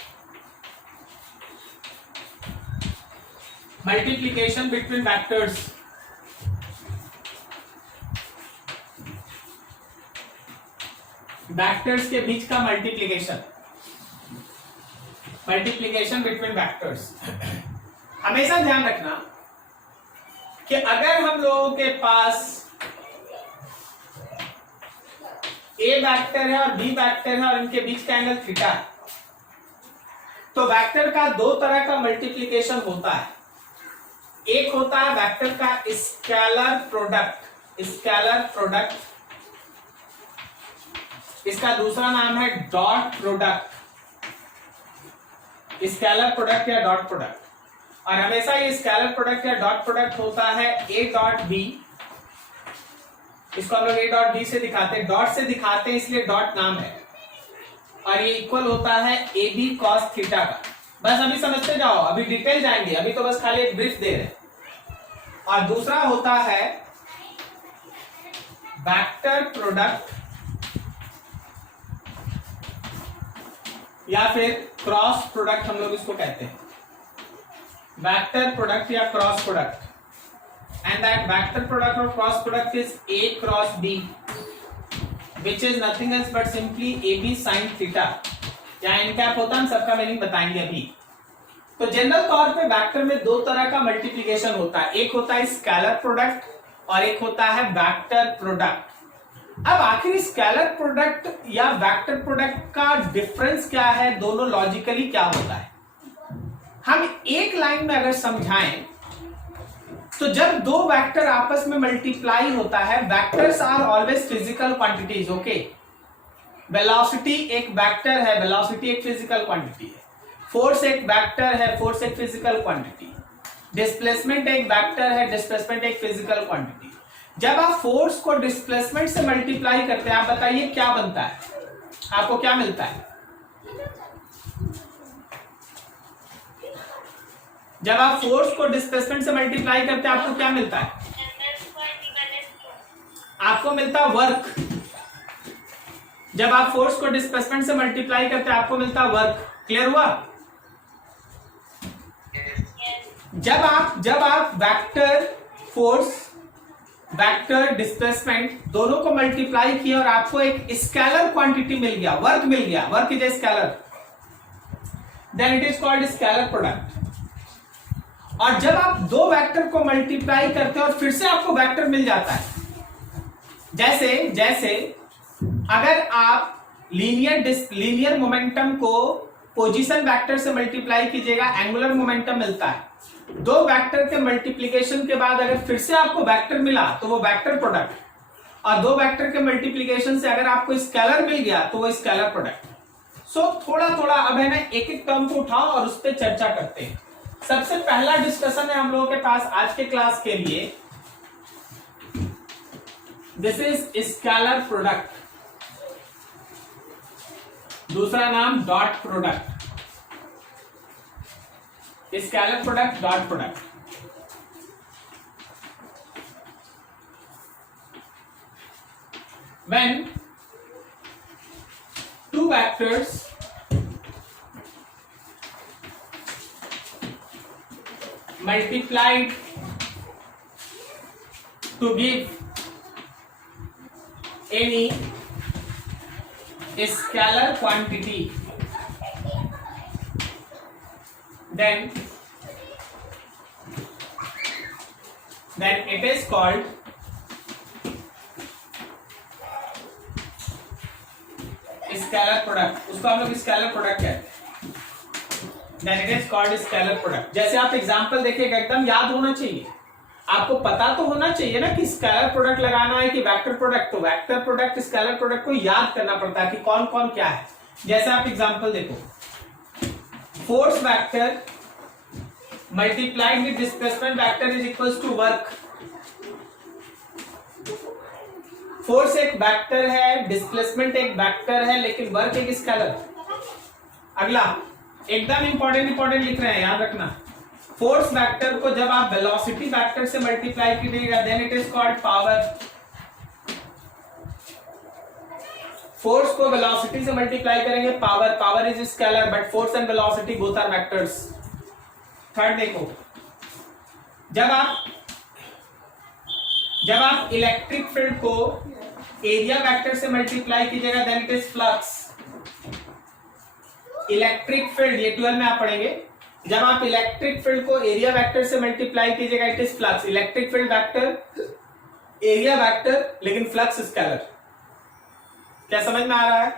मल्टीप्लीकेशन बिटवीन वेक्टर्स। वेक्टर्स के बीच का मल्टीप्लीकेशन, मल्टीप्लीकेशन बिटवीन वेक्टर्स। हमेशा ध्यान रखना कि अगर हम लोगों के पास ए वेक्टर है और बी वेक्टर है और इनके बीच का एंगल थीटा है तो वेक्टर का दो तरह का मल्टीप्लीकेशन होता है। एक होता है वेक्टर का स्केलर प्रोडक्ट, स्केलर प्रोडक्ट, इसका दूसरा नाम है डॉट प्रोडक्ट, स्केलर प्रोडक्ट या डॉट प्रोडक्ट। और हमेशा ये स्केलर प्रोडक्ट या डॉट प्रोडक्ट होता है ए डॉट बी, इसको हम लोग ए डॉट बी से दिखाते हैं, डॉट से दिखाते हैं इसलिए डॉट नाम है, और ये इक्वल होता है ए बी कॉस थीटा का। बस अभी समझते जाओ, अभी डिटेल जाएंगे, अभी तो बस खाली एक ब्रीफ दे रहे हैं। और दूसरा होता है वेक्टर प्रोडक्ट या फिर क्रॉस प्रोडक्ट, हम लोग इसको कहते हैं वेक्टर प्रोडक्ट या cross product. And that vector product और cross product is a cross b which is nothing else but simply a b sine theta, या एन कैप होता है, हम सबका मीनिंग बताएंगे अभी। तो जनरल तौर पे वेक्टर में दो तरह का मल्टीप्लिकेशन होता है, एक होता है स्केलर प्रोडक्ट और एक होता है वेक्टर प्रोडक्ट। अब आखिर स्केलर प्रोडक्ट या वेक्टर प्रोडक्ट का डिफरेंस क्या है, दोनों लॉजिकली क्या होता है, हम एक लाइन में अगर समझाएं तो जब दो वेक्टर आपस में मल्टीप्लाई होता है, vectors are always physical quantities, okay. Velocity एक वेक्टर है, वेलोसिटी एक फिजिकल क्वांटिटी है, फोर्स एक वेक्टर है, फोर्स एक फिजिकल क्वांटिटी, डिस्प्लेसमेंट एक वेक्टर है, डिस्प्लेसमेंट एक फिजिकल क्वांटिटी। जब आप फोर्स को डिस्प्लेसमेंट से मल्टीप्लाई करते हैं, आप बताइए क्या बनता है, आपको क्या मिलता है? जब आप फोर्स को डिस्प्लेसमेंट से मल्टीप्लाई करते हैं आपको क्या मिलता है? आपको मिलता है वर्क। जब आप फोर्स को डिस्प्लेसमेंट से मल्टीप्लाई करते हैं आपको मिलता है वर्क। क्लियर हुआ? जब आप वेक्टर फोर्स वेक्टर डिस्प्लेसमेंट दोनों को मल्टीप्लाई किया और आपको एक स्केलर क्वांटिटी मिल गया, वर्क मिल गया, work is a scalar, then it is called scalar product. और जब आप दो वेक्टर को मल्टीप्लाई करते हो और फिर से आपको वेक्टर मिल जाता है, जैसे अगर आप लीनियर मोमेंटम को पोजीशन वेक्टर से मल्टीप्लाई कीजिएगा, एंगुलर मोमेंटम मिलता है। दो वेक्टर के मल्टीप्लिकेशन के बाद अगर फिर से आपको वेक्टर मिला तो वो वेक्टर प्रोडक्ट, और दो वेक्टर के मल्टीप्लिकेशन से अगर आपको स्केलर मिल गया तो वो स्केलर प्रोडक्ट। सो थोड़ा थोड़ा अब है ना एक एक टर्म को उठाओ और उस पर चर्चा करते हैं। सबसे पहला डिस्कशन है हम लोगों के पास आज के क्लास के लिए, दिस इज स्केलर प्रोडक्ट, दूसरा नाम dot product, scalar product, dot product. When two vectors multiplied to give any scalar quantity, then it is called scalar product. उसको हम लोग स्केलर प्रोडक्ट कहते हैं, then it is called scalar product. जैसे आप example देखिएगा, एकदम याद होना चाहिए, आपको पता तो होना चाहिए ना कि स्केलर प्रोडक्ट लगाना है कि वेक्टर प्रोडक्ट। तो वेक्टर प्रोडक्ट स्केलर प्रोडक्ट को याद करना पड़ता है कि कौन कौन क्या है। जैसे आप एग्जांपल देखो, force vector multiplied with displacement vector is equals to work. Force एक वेक्टर है, डिस्प्लेसमेंट एक वेक्टर है, लेकिन वर्क एक स्केलर। अगला एकदम इंपॉर्टेंट लिख रहे हैं, याद रखना। फोर्स वेक्टर को जब आप वेलोसिटी वेक्टर से मल्टीप्लाई कीजिएगा, then it is called power. Force को वेलोसिटी से मल्टीप्लाई करेंगे, power is scalar, but force and velocity both are vectors. Third देखो, जब आप इलेक्ट्रिक फील्ड को एरिया वेक्टर से मल्टीप्लाई कीजिएगा, then it is flux. Electric field, ये 12 में आप पढ़ेंगे, जब आप इलेक्ट्रिक फील्ड को एरिया वेक्टर से मल्टीप्लाई कीजिएगा, it is flux. Electric field vector, area vector, लेकिन फ्लक्स स्केलर। क्या समझ में आ रहा है?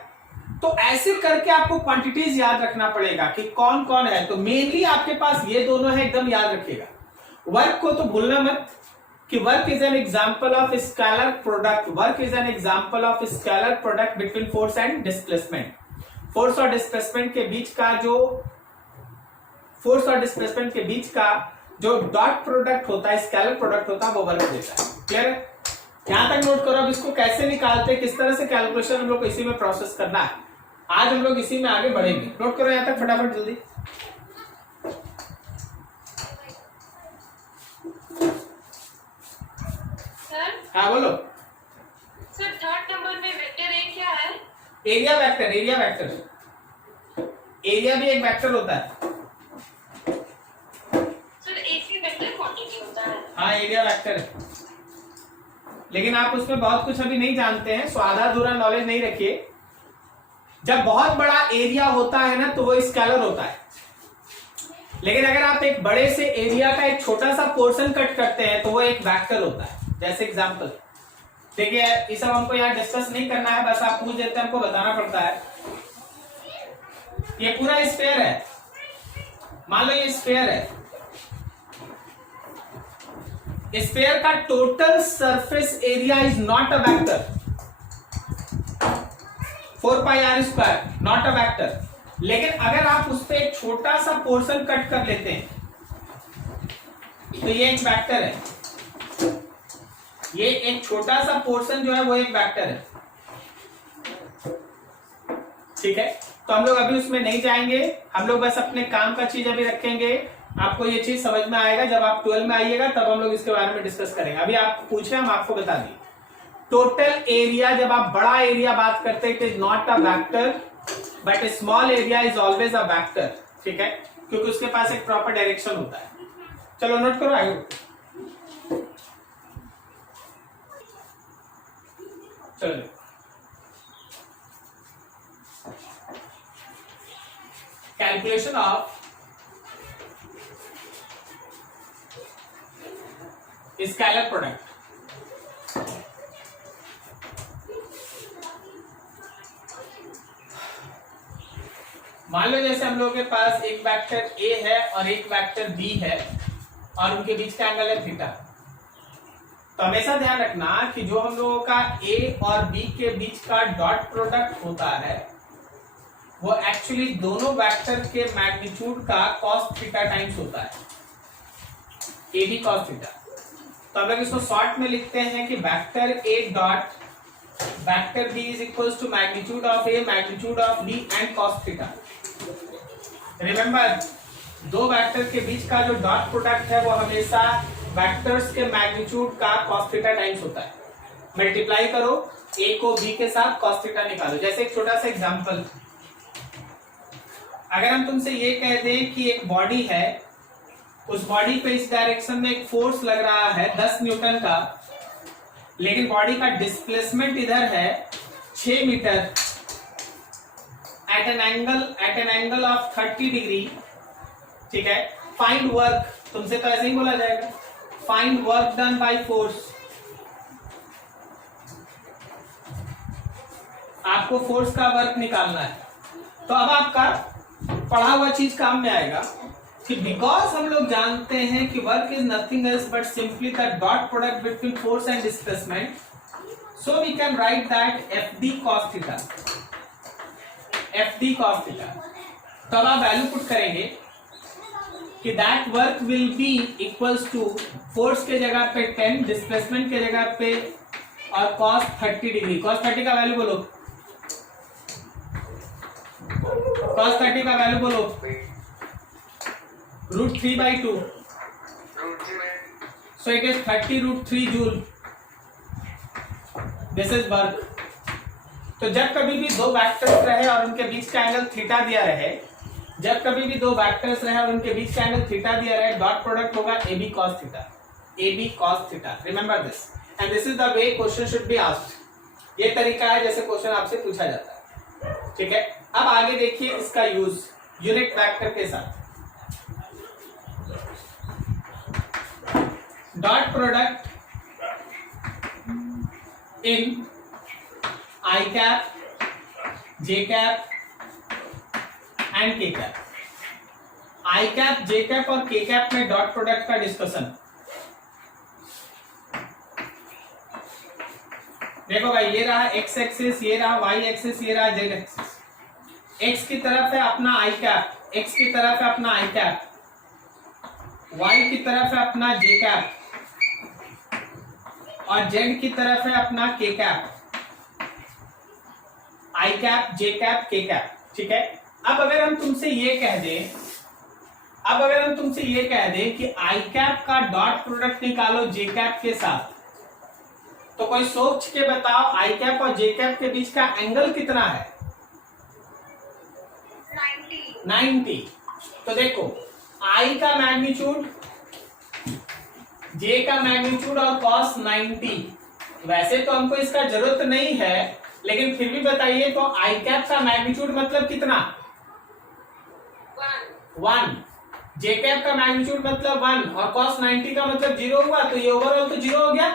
तो ऐसे करके आपको क्वांटिटीज याद रखना पड़ेगा कि कौन कौन है। तो मेनली आपके पास ये दोनों है, एकदम याद रखिएगा। वर्क को तो भूलना मत कि work is an example of scalar product. Work is an example of scalar product between force and displacement. Force और डिस्प्लेसमेंट के बीच का जो डॉट प्रोडक्ट होता है, स्केलर प्रोडक्ट होता है, वो वर्क देता है। क्लियर है? यहां तक नोट करो। अब इसको कैसे निकालते हैं, किस तरह से कैलकुलेशन हम लोग को इसी में प्रोसेस करना है। आज हम लोग इसी में आगे बढ़ेंगे। नोट करो यहां तक फटाफट जल्दी। हाँ बोलो सर। थर्ड नंबर में वेक्टर ए क्या है? Area vector. एरिया भी एक वेक्टर होता है सर। ए की वेक्टर क्वांटिटी होता है। हाँ, एरिया वेक्टर है, लेकिन आप उसमें बहुत कुछ अभी नहीं जानते हैं, सो आधा अधूरा नॉलेज नहीं रखिए। जब बहुत बड़ा एरिया होता है ना, तो वो स्केलर होता है। लेकिन अगर आप एक बड़े से एरिया का एक छोटा सा पोर्शन कट करते हैं, तो वो एक वेक्टर होता है। जैसे एग्जांपल देखिए, ये सब हमको यहाँ डिस्कस नहीं करना है, बस आप पूछ देते हैं, हमको बताना पड़ता है। ये पूरा स्फीयर है, मान लो ये स्फीयर है। स्फीयर का total surface area is not a vector. 4πr², not a vector. लेकिन अगर आप उस पर एक छोटा सा पोर्शन कट कर लेते हैं, तो ये एक वेक्टर है। ये एक छोटा सा पोर्शन जो है वो एक वेक्टर है। ठीक है, तो हम लोग अभी उसमें नहीं जाएंगे, हम लोग बस अपने काम का चीज अभी रखेंगे। आपको ये चीज समझ में आएगा जब आप 12 में आइएगा, तब हम लोग इसके बारे में डिस्कस करेंगे। अभी आप पूछे, हम आपको बता दिए। टोटल एरिया, जब आप बड़ा एरिया बात करते हैं, it is not a vector, but small area is always a vector. ठीक है, क्योंकि उसके पास एक प्रॉपर डायरेक्शन होता है। चलो नोट करो आगे। चलो कैलकुलेशन ऑफ स्केलर प्रोडक्ट। मान लो जैसे हम लोगों के पास एक वेक्टर ए है और एक वेक्टर बी है और उनके बीच का एंगल है थीटा। तो हमेशा ध्यान रखना कि जो हम लोगों का ए और बी के बीच का डॉट प्रोडक्ट होता है वो एक्चुअली दोनों वेक्टर के मैग्नीट्यूड का cos थीटा टाइम्स होता है, ए बी cos थीटा। तो हम लोग इसको शॉर्ट में लिखते हैं कि vector A dot vector B is equals to magnitude of A magnitude of B and cos theta. Remember, दो वेक्टर के बीच का जो डॉट प्रोडक्ट है वो हमेशा वेक्टर्स के मैग्नीट्यूड का cos थीटा टाइम्स होता है। मल्टीप्लाई करो a को b के साथ cos थीटा निकालो। जैसे एक छोटा सा एग्जांपल, अगर हम तुमसे ये कह दें कि एक बॉडी है, उस बॉडी पे इस डायरेक्शन में एक फोर्स लग रहा है 10 न्यूटन का, लेकिन बॉडी का डिस्प्लेसमेंट इधर है 6 metre at an angle of 30 degree. ठीक है, फाइंड वर्क, तुमसे तो ऐसे ही बोला जाएगा, find work done by force. आपको फोर्स का वर्क निकालना है। तो अब आपका पढ़ा हुआ चीज काम में आएगा कि बिकॉज हम लोग जानते हैं कि work is nothing else but simply the dot product between force and displacement, so we can write that F D cos theta, F D cos theta. तो अब आप वैल्यू पुट करेंगे कि that work will be equals to force के जगह पे 10, displacement के जगह पे और cos 30 डिग्री। cos 30 का वैल्यू बोलो, cos 30 का वैल्यू बोलो, √3/2, so it is 30√3 joule. This is work. तो जब कभी भी दो वेक्टर्स रहे और उनके बीच का एंगल थीटा दिया रहे, जब कभी भी दो वेक्टर्स रहे और उनके बीच का एंगल थीटा दिया रहे, डॉट प्रोडक्ट होगा A B cos theta, A B cos theta. Remember this and this is the way question should be asked. ये तरीका है जैसे क्वेश्चन आपसे पूछा जाता है। ठीक है, अब आगे देखिए इसका यूज यूनिट वेक्टर के साथ। Dot product in I cap, J cap and के कैप। आई कैप, जे कैप और के कैप में डॉट प्रोडक्ट का डिस्कशन। देखो भाई, ये रहा एक्स एक्सिस, ये रहा वाई एक्सिस, ये रहा जेड एक्सिस। एक्स की तरफ है अपना आई कैप, एक्स की तरफ है अपना आई कैप, वाई की तरफ है अपना जे कैप और जेड की तरफ है अपना के कैप। आई कैप, जे कैप, के कैप। ठीक है, अब अगर हम तुमसे ये कह दें कि आई कैप का डॉट प्रोडक्ट निकालो जे कैप के साथ, तो कोई सोच के बताओ आई कैप और जे कैप के बीच का एंगल कितना है? 90। तो देखो, आई का मैग्नीट्यूड, जे का मैग्नीट्यूड और cos 90। वैसे तो हमको इसका जरूरत नहीं है, लेकिन फिर भी बताइए, तो आई कैप का मैग्नीट्यूड मतलब कितना? 1। जे कैप का मैग्नीट्यूड मतलब 1 और cos 90 का मतलब 0 हुआ, तो ये ओवरऑल तो 0 हो गया।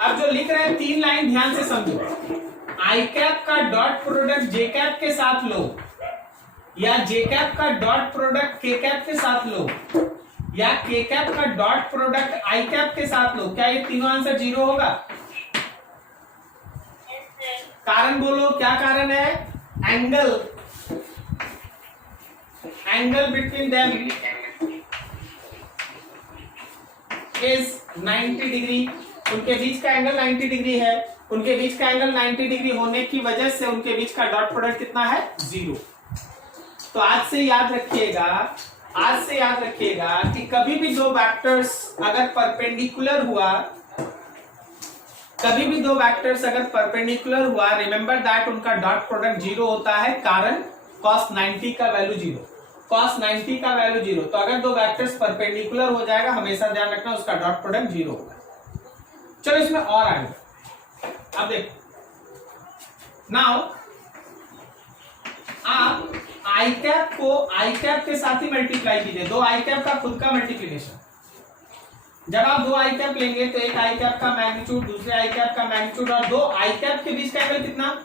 अब जो लिख रहे हैं 3 लाइन ध्यान से समझो। आई कैप का डॉट प्रोडक्ट जे कैप के साथ लो, या जे कैप का डॉट प्रोडक्ट के कैप के साथ लो, या के कैप का डॉट प्रोडक्ट आई कैप के साथ लो, क्या ये तीनों आंसर 0 होगा? कारण बोलो, क्या कारण है? Angle between them is 90 degree. उनके बीच का एंगल 90 डिग्री है। उनके बीच का एंगल 90 डिग्री होने की वजह से उनके बीच का डॉट प्रोडक्ट कितना है? 0। तो आज से याद रखिएगा कि कभी भी दो वेक्टर्स अगर परपेंडिकुलर हुआ, रिमेंबर दैट उनका डॉट प्रोडक्ट 0 होता है। कारण cos 90 का वैल्यू 0। तो अगर दो वेक्टर्स परपेंडिकुलर हो जाएगा, हमेशा ध्यान रखना उसका डॉट प्रोडक्ट 0 होगा। चलो इसमें और आगे, अब देखो नाउ आप आई कैप को आई कैप के साथ ही मल्टीप्लाई कीजिए, दो आई कैप का खुद का मल्टीप्लीकेशन। जब आप दो आई कैप लेंगे तो एक आई कैप का मैग्नीट्यूड, दूसरे आई कैप का मैग्नीट्यूड, और दो आई कैप के बीच का एंगल कितना,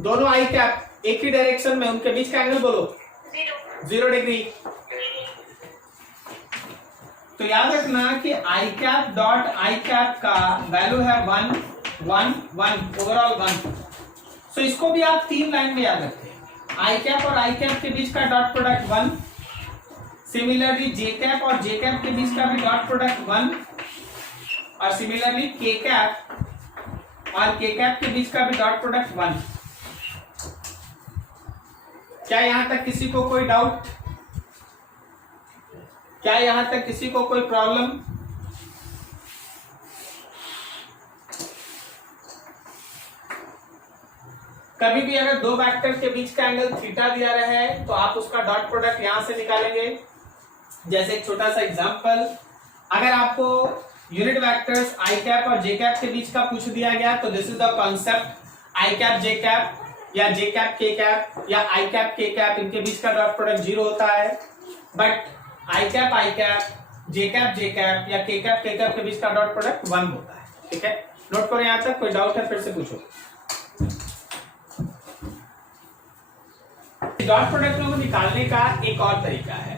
दोनों आई कैप एक ही डायरेक्शन में, उनके बीच का एंगल बोलो 0 डिग्री। तो याद रखना कि आई कैप डॉट आई कैप का वैल्यू है 1 1 1, ओवरऑल 1। सो इसको भी आप 3 लाइन में याद रखें, आई कैप और आई कैप के बीच का डॉट प्रोडक्ट 1, सिमिलरली जे कैप और जे कैप के बीच का भी डॉट प्रोडक्ट 1, और सिमिलरली के कैप और के कैप के बीच का भी डॉट प्रोडक्ट 1। क्या यहां तक किसी को कोई डाउट, क्या यहां तक किसी को कोई प्रॉब्लम? कभी भी अगर दो वेक्टर के बीच का एंगल थीटा दिया रहा है तो आप उसका डॉट प्रोडक्ट यहां से निकालेंगे। जैसे एक छोटा सा एग्जांपल, अगर आपको यूनिट वेक्टर्स आई कैप और जे कैप के बीच का पूछ दिया गया तो this is the concept, I cap J cap या जे कैप के कैप या आई कैप के कैप, इनके बीच का डॉट प्रोडक्ट 0 होता है। But I cap, J cap या के कैप के बीच का डॉट प्रोडक्ट 1 होता है। ठीक है, नोट करो यहां तक। कोई डाउट है फिर से पूछो। डॉट प्रोडक्ट को निकालने का एक और तरीका है,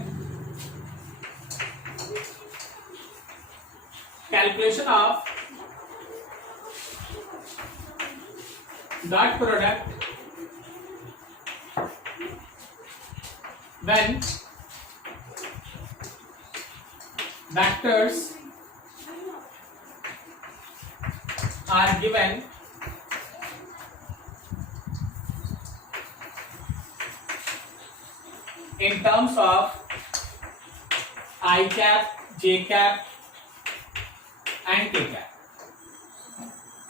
calculation of dot product when vectors are given in terms of I cap, J cap and K cap.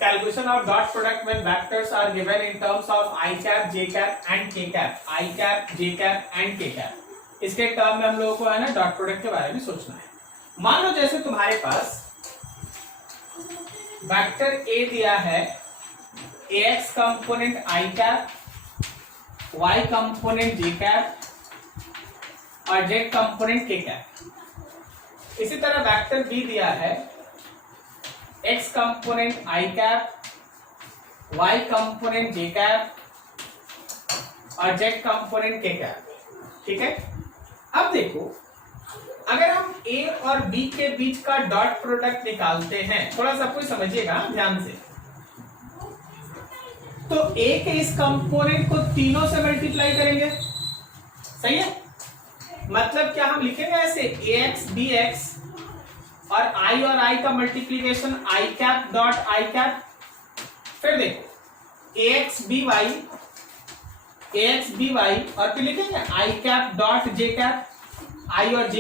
Calculation of dot product when vectors are given in terms of I cap, J cap and K cap. I cap, J cap and K cap. इसके term में हम लोगों को है ना dot product के बारे में सोचना है। मान लो जैसे तुम्हारे पास वेक्टर ए दिया है, ax component I cap, y component J cap और z कंपोनेंट K कैप। इसी तरह वेक्टर बी दिया है, x component I cap, y component J cap और z कंपोनेंट K कैप। ठीक है, अब देखो अगर हम a और b के बीच का डॉट प्रोडक्ट निकालते हैं, थोड़ा सा कोई समझिएगा ध्यान से, तो a के इस कंपोनेंट को तीनों से मल्टीप्लाई करेंगे। सही है, मतलब क्या हम लिखेंगे ऐसे ax bx और I का multiplication I cap dot I cap. फिर देखो ax by और फिर लिखेंगे I cap dot J cap, I और J।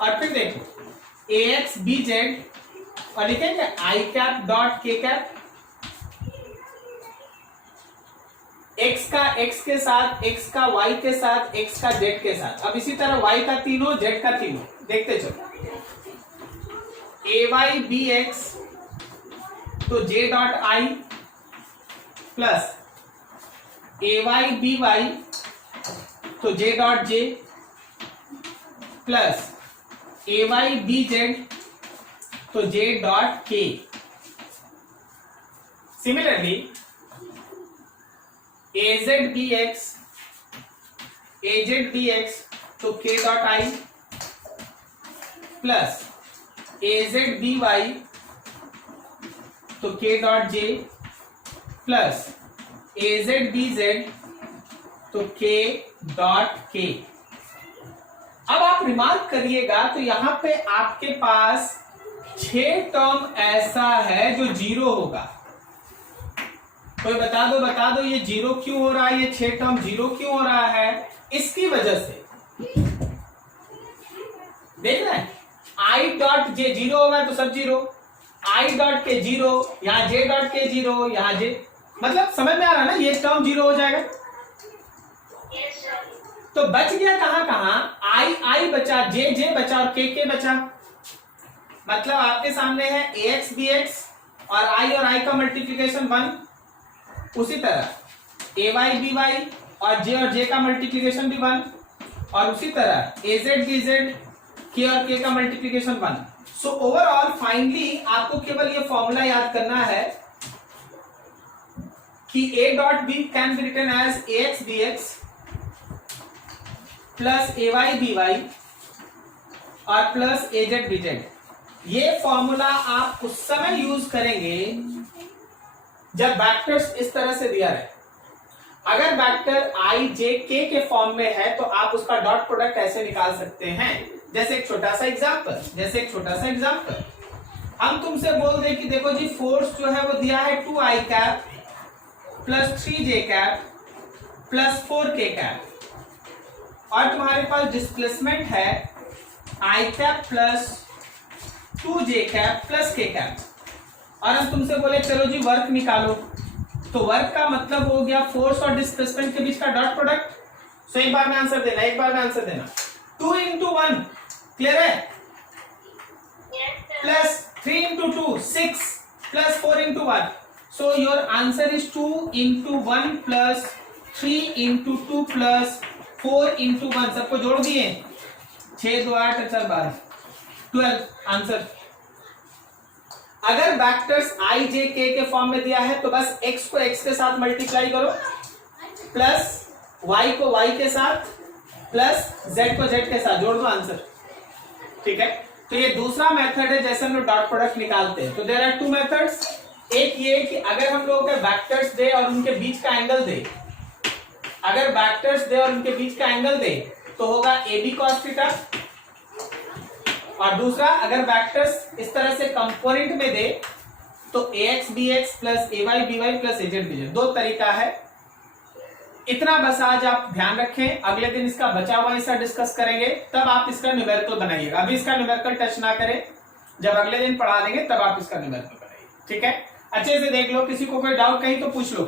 और फिर देखो ax bz और लिखेंगे I cap dot K cap. x का x के साथ, x का y के साथ, x का z के साथ। अब इसी तरह y का तीनों, z का तीनों, देखते चलो। ay bx तो j dot I plus ay by तो j dot j plus ay bz तो j dot k। Similarly az bx तो k dot I plus az by तो k dot j plus az bz तो k dot k। अब आप remark करिएगा तो यहां पे आपके पास 6 टर्म ऐसा है जो 0 होगा। कोई बता दो ये 0 क्यों हो रहा है, ये 6 टर्म 0 क्यों हो रहा है? इसकी वजह से देख रहे हैं, I डॉट जे 0 होगा तो सब 0, I डॉट के 0, यहां J डॉट के 0, यहां J, मतलब समझ में आ रहा है ना, ये टर्म 0 हो जाएगा। तो बच गया कहां कहां, I बचा, J बचा और K बचा। मतलब आपके सामने है ax bx और i का मल्टीप्लीकेशन 1, उसी तरह ay by और j का मल्टीप्लीकेशन भी 1, और उसी तरह az bz k और k का मल्टीप्लीकेशन 1। सो ओवरऑल फाइनली आपको केवल ये फॉर्मूला याद करना है कि a dot b can be written as ax bx plus ay by और प्लस az bz। ये फॉर्मूला आप उस समय यूज करेंगे जब वेक्टर्स इस तरह से दिया रहे। अगर वेक्टर i j k के फॉर्म में है तो आप उसका डॉट प्रोडक्ट ऐसे निकाल सकते हैं। जैसे एक छोटा सा एग्जांपल, हम तुमसे बोल दें कि देखो जी फोर्स जो है वो दिया है 2i cap plus 3j cap plus 4k cap, और तुम्हारे पास डिस्प्लेसमेंट है i cap plus 2j cap plus k cap, और हम तुमसे बोले चलो जी वर्क निकालो, तो वर्क का मतलब हो गया फोर्स और डिस्प्लेसमेंट के बीच का डॉट प्रोडक्ट। सो एक बार में आंसर देना, 2 इंटू 1 क्लियर है, plus 3 into 2 6 plus 4 into 1, so your answer is 2 into 1 plus 3 into 2 plus 4 into 1। सबको जोड़ दिए, 6 2 8 4 12 12 आंसर। अगर वेक्टर्स i j k के फॉर्म में दिया है तो बस x को x के साथ मल्टीप्लाई करो, प्लस y को y के साथ, प्लस z को z के साथ, जोड़ दो आंसर। ठीक है, तो ये दूसरा मेथड है जैसे हम लोग डॉट प्रोडक्ट निकालते हैं। तो देयर आर टू मेथड्स, एक ये कि अगर हम लोग वेक्टर्स दे और उनके बीच का एंगल दे, अगर वेक्टर्स दे और उनके बीच का एंगल दे तो होगा ab cos थीटा, और दूसरा अगर वेक्टर्स इस तरह से कंपोनेंट में दे तो ax bx plus ay by plus az bz। दो तरीका है, इतना बस आज आप ध्यान रखें। अगले दिन इसका बचा हुआ हिस्सा डिस्कस करेंगे, तब आप इसका न्यूमेरिकल बनाइएगा। अभी इसका न्यूमेरिकल टच ना करें, जब अगले दिन पढ़ा देंगे तब आप इसका न्यूमेरिकल बनाइए। ठीक है, अच्छे से देख लो, किसी को कोई डाउट कहीं तो पूछ लो।